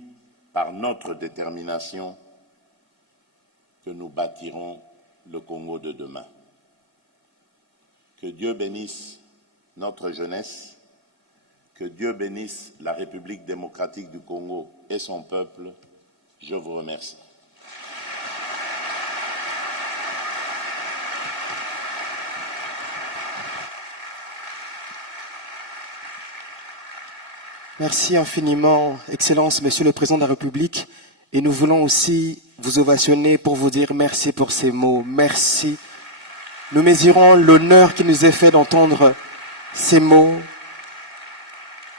par notre détermination, que nous bâtirons le Congo de demain. Que Dieu bénisse notre jeunesse, que Dieu bénisse la République démocratique du Congo et son peuple. Je vous remercie. Merci infiniment, Excellence, Monsieur le Président de la République. Et nous voulons aussi vous ovationner pour vous dire merci pour ces mots. Merci. Nous mesurons l'honneur qui nous est fait d'entendre ces mots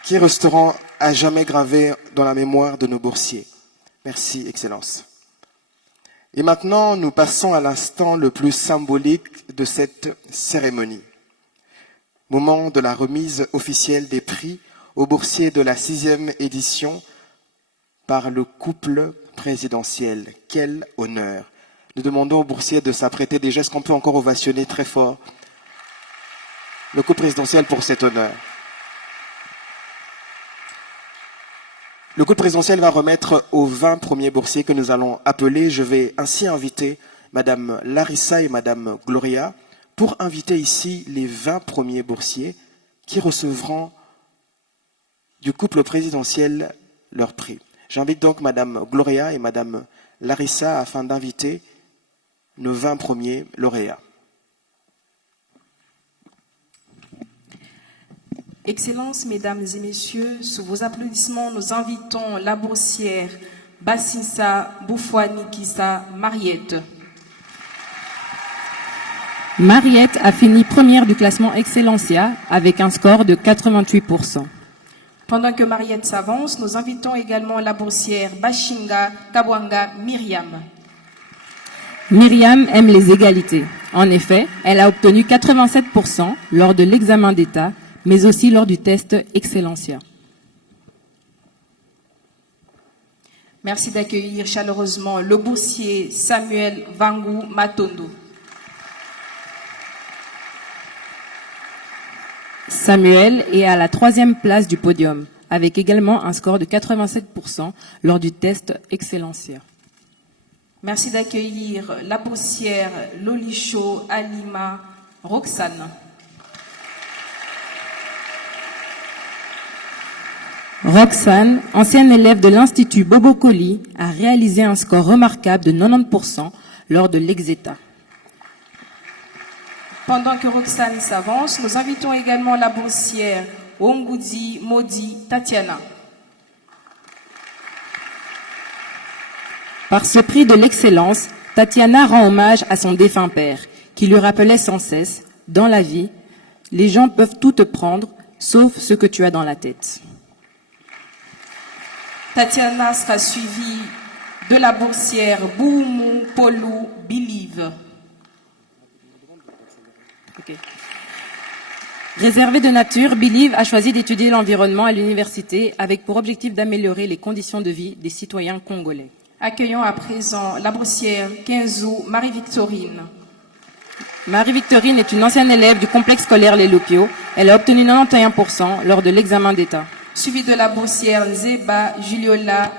qui resteront à jamais gravés dans la mémoire de nos boursiers. Merci, Excellence. Et maintenant, nous passons à l'instant le plus symbolique de cette cérémonie. Moment de la remise officielle des prix aux boursiers de la 6e édition par le couple présidentiel. Quel honneur! Nous demandons aux boursiers de s'apprêter déjà. Est-ce qu'on peut encore ovationner très fort le couple présidentiel pour cet honneur? Le couple présidentiel va remettre aux 20 premiers boursiers que nous allons appeler. Je vais ainsi inviter Madame Larissa et Madame Gloria pour inviter ici les 20 premiers boursiers qui recevront du couple présidentiel leur prix. J'invite donc Madame Gloria et Madame Larissa afin d'inviter nos 20 premiers lauréats. Excellences, Mesdames et Messieurs, sous vos applaudissements, nous invitons la boursière Bassissa Boufouanikissa Mariette. Mariette a fini première du classement Excellencia avec un score de 88%. Pendant que Mariette s'avance, nous invitons également la boursière Bashinga Kabwanga Myriam. Myriam aime les égalités. En effet, elle a obtenu 87% lors de l'examen d'État, mais aussi lors du test Excellencia. Merci d'accueillir chaleureusement le boursier Samuel Vangu Matondo. Samuel est à la 3e place du podium, avec également un score de 87% lors du test Excellencia. Merci d'accueillir la boursière Lolicho Alima Roxane. Roxane, ancienne élève de l'Institut Bobocoli, a réalisé un score remarquable de 90% lors de l'exéta. Pendant que Roxane s'avance, nous invitons également la boursière Ongudi Modi Tatiana. Par ce prix de l'excellence, Tatiana rend hommage à son défunt père, qui lui rappelait sans cesse, dans la vie, les gens peuvent tout te prendre, sauf ce que tu as dans la tête. Tatiana sera suivie de la boursière Boumou Polou Bilive. Okay. Réservée de nature, Bilive a choisi d'étudier l'environnement à l'université avec pour objectif d'améliorer les conditions de vie des citoyens congolais. Accueillons à présent la boursière Quinzou Marie-Victorine. Marie-Victorine est une ancienne élève du complexe scolaire Les Lopio. Elle a obtenu 91% lors de l'examen d'État. Suivi de la boursière Zeba Juliola.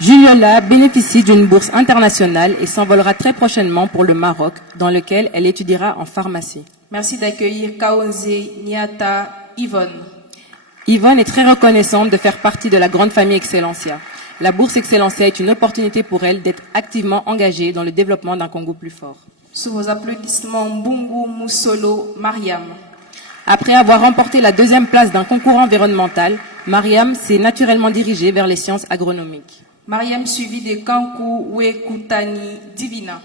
Juliola bénéficie d'une bourse internationale et s'envolera très prochainement pour le Maroc, dans lequel elle étudiera en pharmacie. Merci d'accueillir Kaonze Niata Yvonne. Yvonne est très reconnaissante de faire partie de la grande famille Excellencia. La bourse Excellencia est une opportunité pour elle d'être activement engagée dans le développement d'un Congo plus fort. Sous vos applaudissements, Mbungu Moussolo Mariam. Après avoir remporté la 2e place d'un concours environnemental, Mariam s'est naturellement dirigée vers les sciences agronomiques. Mariam suivie de Kankou Wekutani Divina.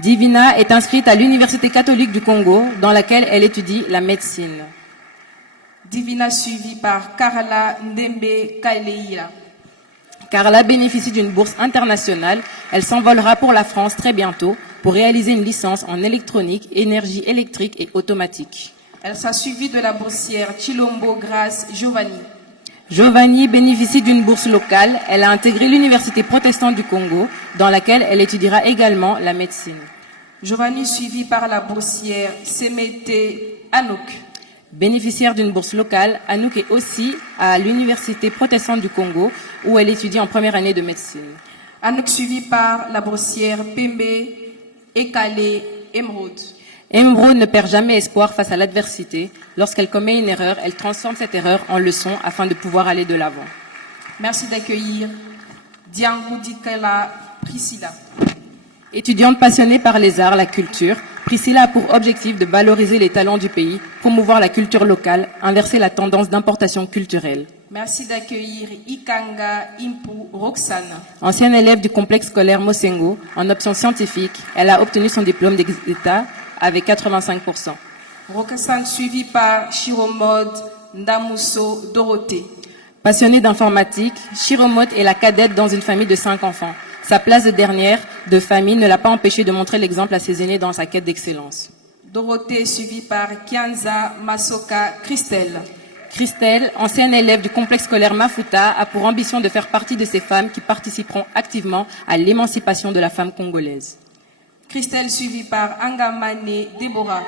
Divina est inscrite à l'Université catholique du Congo, dans laquelle elle étudie la médecine. Divina suivie par Carla Ndembe Kaleia. Carla bénéficie d'une bourse internationale. Elle s'envolera pour la France très bientôt pour réaliser une licence en électronique, énergie électrique et automatique. Elle sera suivie de la boursière Chilombo Grace Giovanni. Giovanni bénéficie d'une bourse locale. Elle a intégré l'Université protestante du Congo, dans laquelle elle étudiera également la médecine. Giovanni suivie par la boursière Semete Anouk. Bénéficiaire d'une bourse locale, Anouk est aussi à l'Université protestante du Congo, où elle étudie en première année de médecine. Anouk suivie par la boursière Pembe Ekale Emeraude. Emeraude ne perd jamais espoir face à l'adversité. Lorsqu'elle commet une erreur, elle transforme cette erreur en leçon afin de pouvoir aller de l'avant. Merci d'accueillir Diangou Dikala Priscilla. Étudiante passionnée par les arts, la culture, Priscilla a pour objectif de valoriser les talents du pays, promouvoir la culture locale, inverser la tendance d'importation culturelle. Merci d'accueillir Ikanga Impu Roxane. Ancienne élève du complexe scolaire Mosengo, en option scientifique, elle a obtenu son diplôme d'État avec 85%. Roxane suivie par Chiromode Ndamuso Dorothée. Passionnée d'informatique, Chiromode est la cadette dans une famille de 5 enfants. Sa place de dernière de famille ne l'a pas empêché de montrer l'exemple à ses aînés dans sa quête d'excellence. Dorothée suivie par Kianza Masoka Christelle. Christelle, ancienne élève du complexe scolaire Mafuta, a pour ambition de faire partie de ces femmes qui participeront activement à l'émancipation de la femme congolaise. Christelle suivie par Angamane Déborah.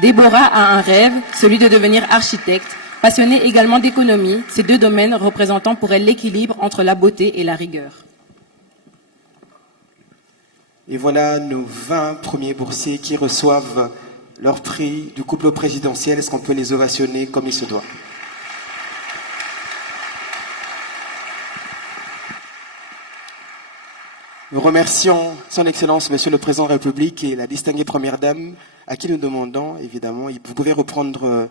Déborah a un rêve, celui de devenir architecte. Passionnée également d'économie, ces deux domaines représentant pour elle l'équilibre entre la beauté et la rigueur. Et voilà nos 20 premiers boursiers qui reçoivent leur prix du couple présidentiel. Est-ce qu'on peut les ovationner comme il se doit? Nous remercions son Excellence, Monsieur le Président de la République et la distinguée Première Dame, à qui nous demandons, évidemment, vous pouvez reprendre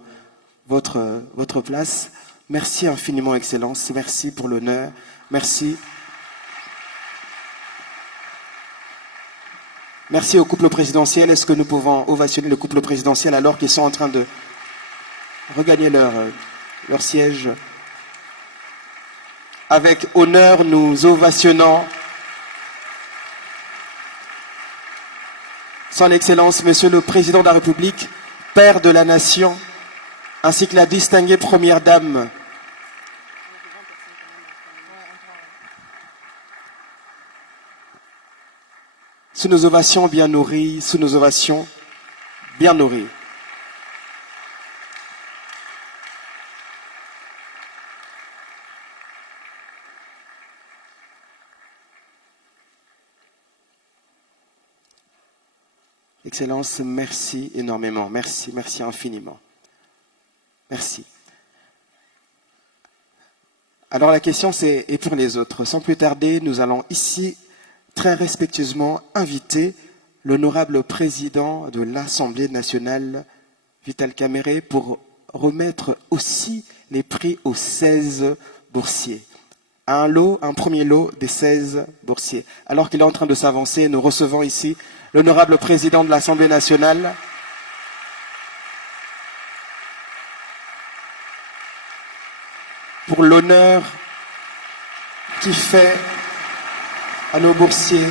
votre place. Merci infiniment, Excellence. Merci pour l'honneur. Merci. Merci au couple présidentiel. Est-ce que nous pouvons ovationner le couple présidentiel alors qu'ils sont en train de regagner leur siège? Avec honneur, nous ovationnons Son Excellence, Monsieur le Président de la République, Père de la Nation, ainsi que la distinguée Première Dame. Sous nos ovations bien nourries, sous nos ovations bien nourries. Excellence, merci énormément. Merci, merci infiniment. Merci. Alors la question c'est, et pour les autres, sans plus tarder, nous allons ici très respectueusement inviter l'honorable président de l'Assemblée nationale, Vital Kamerhe, pour remettre aussi les prix aux 16 boursiers. Un premier lot des 16 boursiers. Alors qu'il est en train de s'avancer, nous recevons ici l'honorable président de l'Assemblée nationale, pour l'honneur qu'il fait à nos boursiers.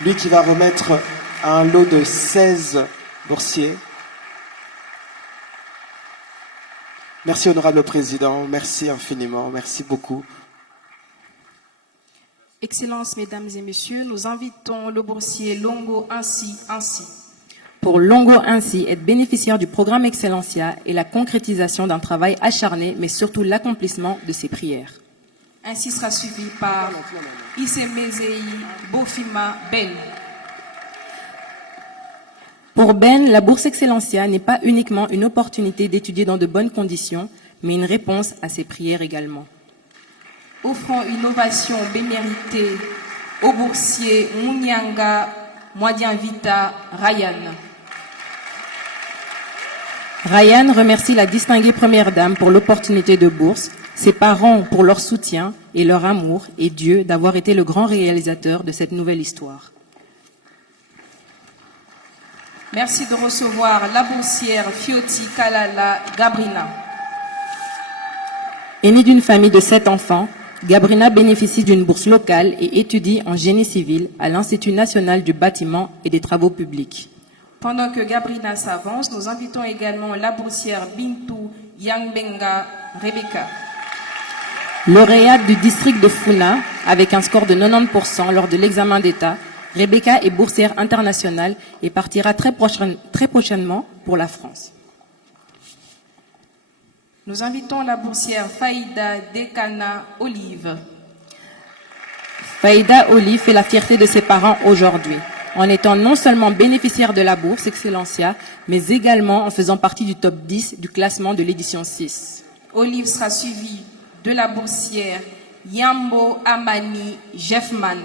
Lui qui va remettre un lot de 16 boursiers. Merci, honorable président. Merci infiniment. Merci beaucoup. Excellences, mesdames et messieurs, nous invitons le boursier Longo Ainsi. Pour Longo Ainsi, être bénéficiaire du programme Excellencia et la concrétisation d'un travail acharné, mais surtout l'accomplissement de ses prières. Ainsi sera suivi par Isemezei Bofima Ben. Pour Ben, la bourse Excellencia n'est pas uniquement une opportunité d'étudier dans de bonnes conditions, mais une réponse à ses prières également. Offrons une ovation béméritée au boursier Munyanga Mwadianvita Ryan. Ryan remercie la distinguée première dame pour l'opportunité de bourse, ses parents pour leur soutien et leur amour, et Dieu d'avoir été le grand réalisateur de cette nouvelle histoire. Merci de recevoir la boursière Fioti Kalala Gabrina. Aînée d'une famille de 7 enfants, Gabrina bénéficie d'une bourse locale et étudie en génie civil à l'Institut national du bâtiment et des travaux publics. Pendant que Gabrina s'avance, nous invitons également la boursière Bintou Yangbenga Rebecca. Lauréate du district de Funa avec un score de 90% lors de l'examen d'État, Rebecca est boursière internationale et partira très prochainement pour la France. Nous invitons la boursière Faïda Dekana Olive. Faïda Olive fait la fierté de ses parents aujourd'hui, en étant non seulement bénéficiaire de la bourse Excellencia, mais également en faisant partie du top 10 du classement de l'édition 6. Olive sera suivie de la boursière Yambo Amani Jeffman.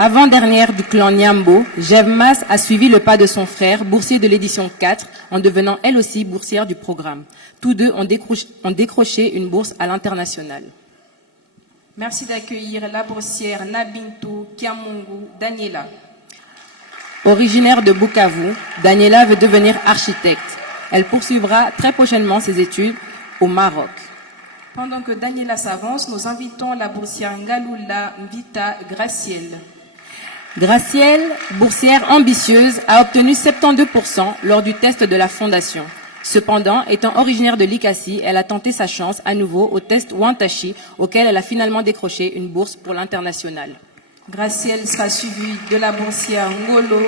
Avant-dernière du clan Nyambo, Jevmas a suivi le pas de son frère, boursier de l'édition 4, en devenant elle aussi boursière du programme. Tous deux ont décroché une bourse à l'international. Merci d'accueillir la boursière Nabintou Kiamungu Daniela. Originaire de Bukavu, Daniela veut devenir architecte. Elle poursuivra très prochainement ses études au Maroc. Pendant que Daniela s'avance, nous invitons la boursière Ngalula Mvita Gracielle. Gracielle, boursière ambitieuse, a obtenu 72% lors du test de la fondation. Cependant, étant originaire de Likasi, elle a tenté sa chance à nouveau au test Wantashi, auquel elle a finalement décroché une bourse pour l'international. Gracielle sera suivie de la boursière Ngolo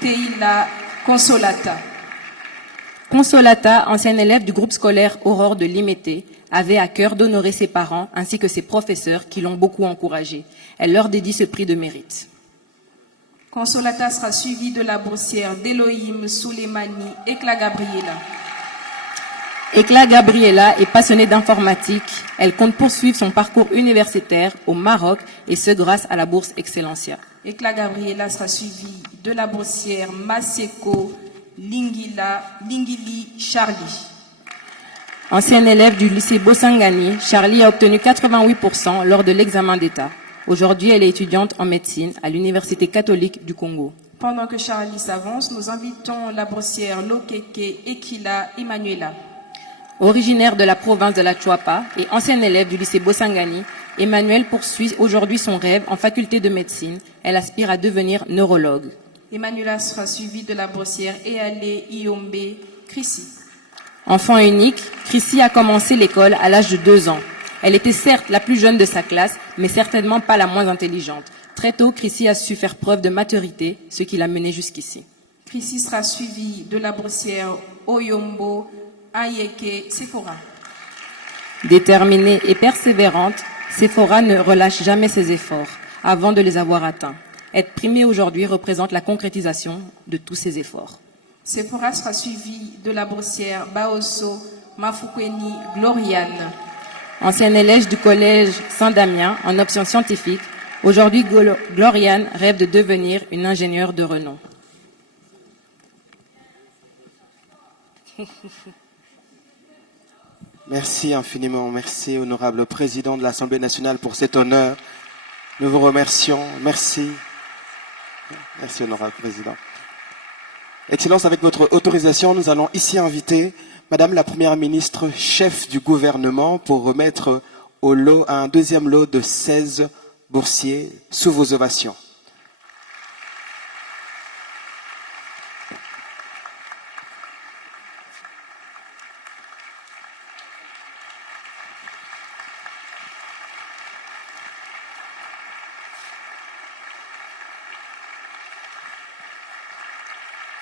Teila Consolata. Consolata, ancienne élève du groupe scolaire Aurore de Limété, avait à cœur d'honorer ses parents ainsi que ses professeurs qui l'ont beaucoup encouragée. Elle leur dédie ce prix de mérite. Consolata sera suivie de la boursière d'Elohim Souleymani Ekla Gabriela. Ekla Gabriela est passionnée d'informatique. Elle compte poursuivre son parcours universitaire au Maroc et ce grâce à la bourse Excellencia. Ekla Gabriela sera suivie de la boursière Maseko Lingili Charlie. Ancienne élève du lycée Bosangani, Charlie a obtenu 88% lors de l'examen d'État. Aujourd'hui, elle est étudiante en médecine à l'Université catholique du Congo. Pendant que Charlie s'avance, nous invitons la boursière Lokeke Ekila Emmanuela. Originaire de la province de la Chuapa et ancienne élève du lycée Bosangani, Emmanuelle poursuit aujourd'hui son rêve en faculté de médecine. Elle aspire à devenir neurologue. Emmanuela sera suivie de la boursière Eale Iombe Chrissy. Enfant unique, Chrissy a commencé l'école à l'âge de 2 ans. Elle était certes la plus jeune de sa classe, mais certainement pas la moins intelligente. Très tôt, Chrissy a su faire preuve de maturité, ce qui l'a menée jusqu'ici. Chrissy sera suivie de la boursière Oyombo Ayeke Sephora. Déterminée et persévérante, Sephora ne relâche jamais ses efforts avant de les avoir atteints. Être primée aujourd'hui représente la concrétisation de tous ses efforts. Sephora sera suivie de la boursière Baoso Mafukweni Gloriane. Ancienne élève du collège Saint-Damien en option scientifique, aujourd'hui Gloriane rêve de devenir une ingénieure de renom. Merci infiniment, merci honorable président de l'Assemblée nationale pour cet honneur. Nous vous remercions, merci. Merci honorable président. Excellence, avec votre autorisation, nous allons ici inviter Madame la Première ministre, chef du gouvernement, pour remettre un deuxième lot de 16 boursiers sous vos ovations.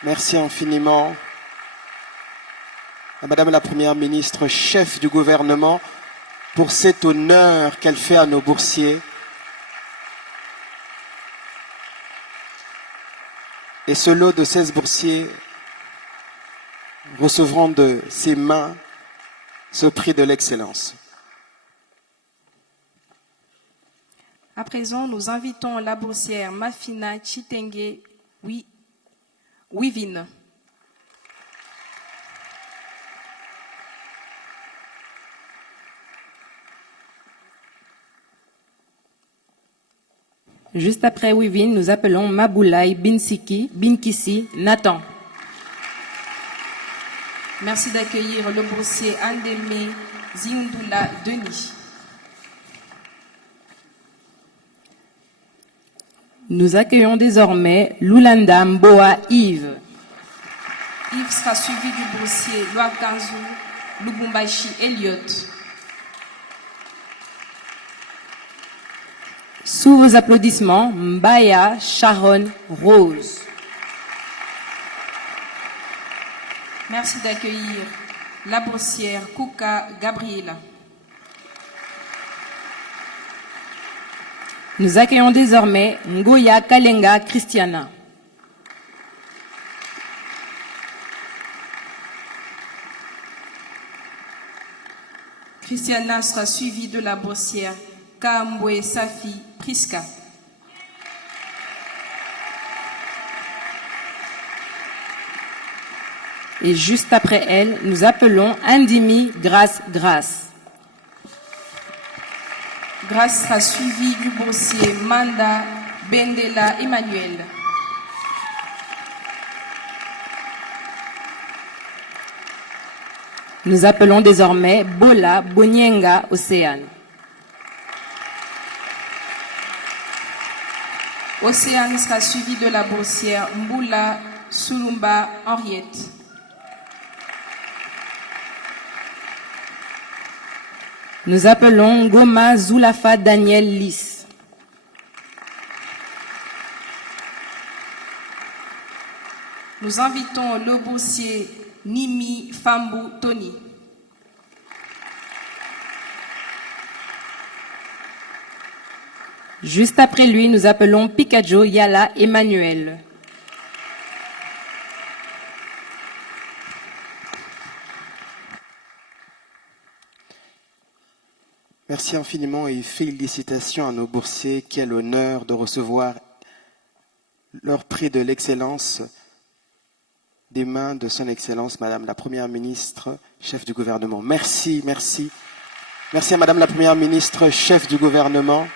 Merci infiniment à Madame la Première ministre, chef du gouvernement, pour cet honneur qu'elle fait à nos boursiers. Et ce lot de 16 boursiers recevront de ses mains ce prix de l'excellence. À présent, nous invitons la boursière Mafina Chitenge Wivine. Juste après Wivin, nous appelons Maboulaye Binkissi Nathan. Merci d'accueillir le boursier Andeme Zindula Denis. Nous accueillons désormais Lulanda Mboa Yves. Yves sera suivi du boursier Loakanzu Lubumbashi Elliot. Sous vos applaudissements, Mbaya Sharon Rose. Merci d'accueillir la boursière Kuka Gabriela. Nous accueillons désormais Ngoya Kalenga Christiana. Christiana sera suivie de la boursière Kambwe Safi Priska. Et juste après elle, nous appelons Andimi Grace. Grace sera suivie du boursier Manda Bendela Emmanuel. Nous appelons désormais Bola Bonienga Océane. Océane sera suivie de la boursière Mboula Sulumba Henriette. Nous appelons Goma Zulafa Daniel Lys. Nous invitons le boursier Nimi Fambu Tony. Juste après lui, nous appelons Pikajo Yala Emmanuel. Merci infiniment et félicitations à nos boursiers qui ont l'honneur de recevoir leur prix de l'excellence des mains de son Excellence, Madame la Première ministre, chef du gouvernement. Merci, merci. Merci à Madame la Première ministre, chef du gouvernement,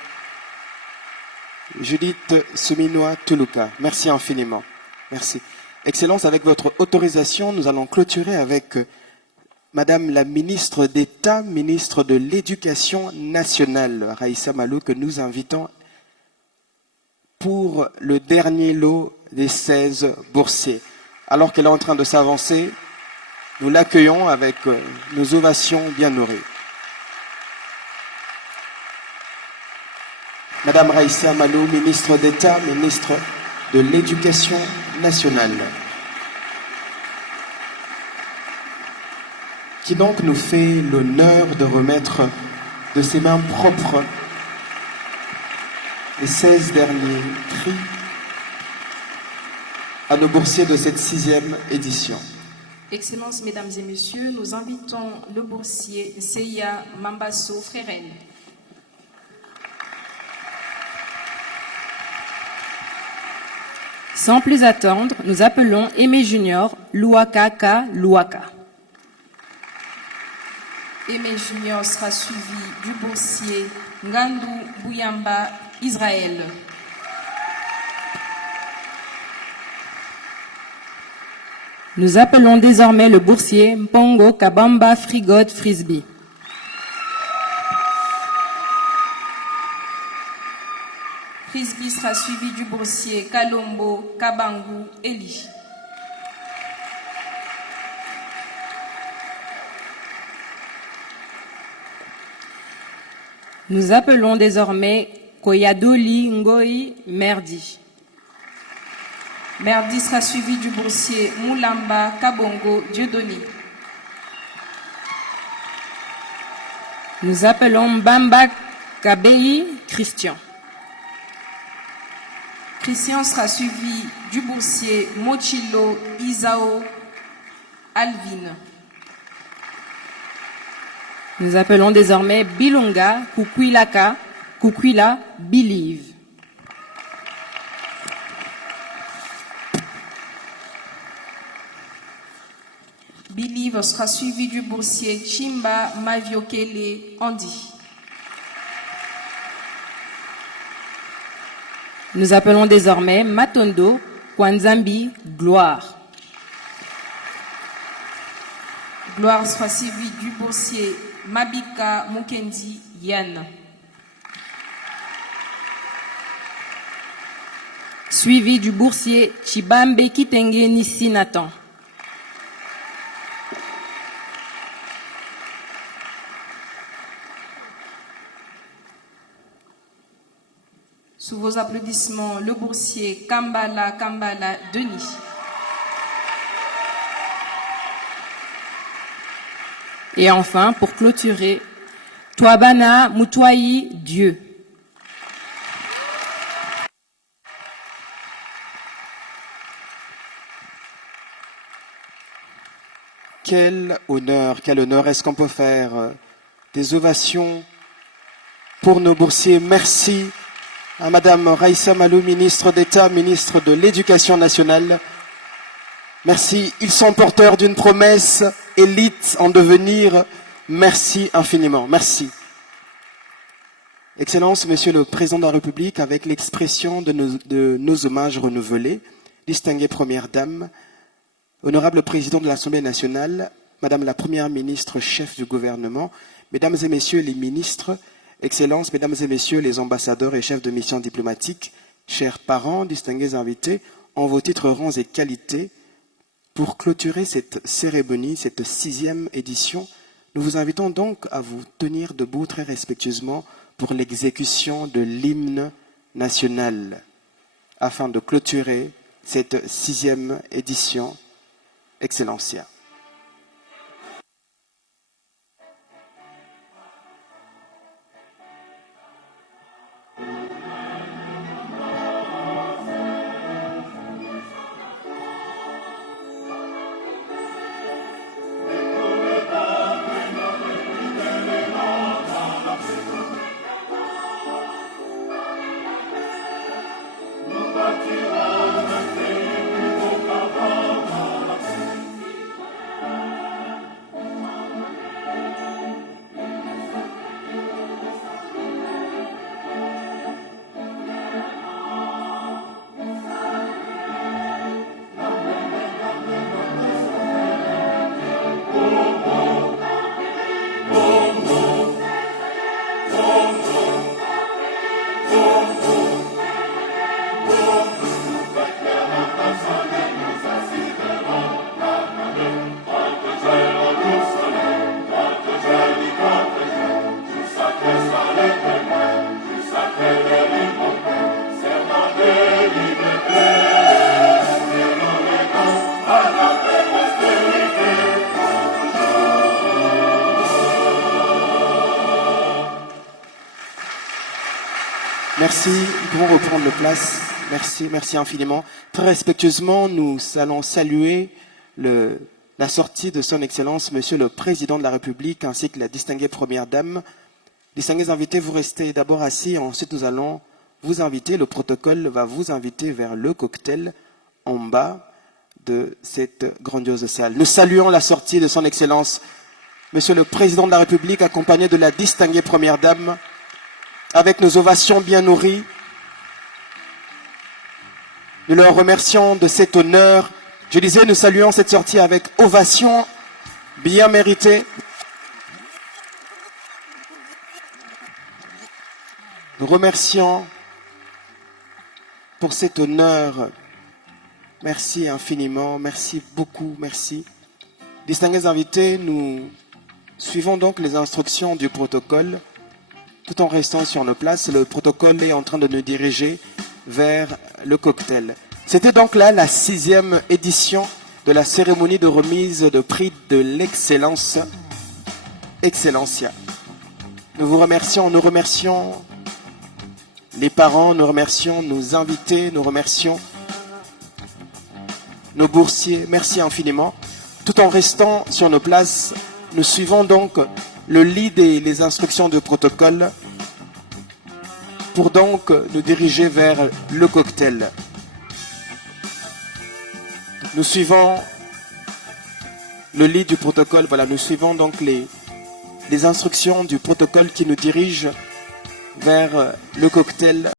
Judith Souminoa Tuluka. Merci infiniment. Merci. Excellence, avec votre autorisation, nous allons clôturer avec Madame la ministre d'État, ministre de l'Éducation nationale, Raïssa Malou, que nous invitons pour le dernier lot des 16 boursiers. Alors qu'elle est en train de s'avancer, nous l'accueillons avec nos ovations bien nourries. Madame Raïssa Malou, ministre d'État, ministre de l'Éducation nationale, qui donc nous fait l'honneur de remettre de ses mains propres les 16 derniers prix à nos boursiers de cette 6e édition. Excellences, Mesdames et Messieurs, nous invitons le boursier Seya Mambasso Frérel. Sans plus attendre, nous appelons Aimé Junior Louaka Louaka. Aimé Junior sera suivi du boursier Ngandou Bouyamba Israël. Nous appelons désormais le boursier Mpongo Kabamba Frigot Frisbee. Frisbee sera suivi du boursier Kalombo Kabangu Eli. Nous appelons désormais Koyadoli Ngoi Merdi. Merdi sera suivi du boursier Moulamba Kabongo Dieudonné. Nous appelons Mbamba Kabei Christian. Christian sera suivi du boursier Mochilo Isao Alvin. Nous appelons désormais Bilonga Kukwila Believe. Believe sera suivi du boursier Chimba Maviokele Andy. Nous appelons désormais Matondo Kwanzambi Gloire. Gloire soit suivie du boursier Mabika Mukendi Yann. Suivi du boursier Chibambe Kitenge Nissi Nathan. Sous vos applaudissements, le boursier Kambala Denis. Et enfin, pour clôturer, Touabana Moutouayi Dieu. Quel honneur est-ce qu'on peut faire des ovations pour nos boursiers. Merci à Madame Raïssa Malou, ministre d'État, ministre de l'Éducation nationale. Merci, ils sont porteurs d'une promesse élite en devenir. Merci infiniment, merci. Excellence, Monsieur le Président de la République, avec l'expression de nos hommages renouvelés, distinguée Première Dame, Honorable Président de l'Assemblée nationale, Madame la Première ministre, chef du gouvernement, Mesdames et Messieurs les ministres, Excellences, Mesdames et Messieurs les ambassadeurs et chefs de mission diplomatique, chers parents, distingués invités, en vos titres, rangs et qualités, pour clôturer cette cérémonie, cette 6e édition, nous vous invitons donc à vous tenir debout très respectueusement pour l'exécution de l'hymne national, afin de clôturer cette 6e édition. Excellencia. Merci, nous pouvons reprendre le place. Merci, merci infiniment. Très respectueusement, nous allons saluer la sortie de son Excellence, Monsieur le Président de la République, ainsi que la distinguée Première Dame. Distingués invités, vous restez d'abord assis, ensuite nous allons vous inviter, le protocole va vous inviter vers le cocktail en bas de cette grandiose salle. Nous saluons la sortie de son Excellence, Monsieur le Président de la République, accompagné de la distinguée Première Dame, avec nos ovations bien nourries. Nous leur remercions de cet honneur. Je disais, nous saluons cette sortie avec ovations bien méritées. Nous remercions pour cet honneur. Merci infiniment, merci beaucoup, merci. Distingués invités, nous suivons donc les instructions du protocole. Tout en restant sur nos places, le protocole est en train de nous diriger vers le cocktail. C'était donc là la 6e édition de la cérémonie de remise de prix de l'excellence, Excellencia. Nous vous remercions, nous remercions les parents, nous remercions nos invités, nous remercions nos boursiers. Merci infiniment. Tout en restant sur nos places, nous suivons donc le lead et les instructions de protocole pour donc nous diriger vers le cocktail. Nous suivons le lead du protocole, voilà, nous suivons donc les instructions du protocole qui nous dirigent vers le cocktail.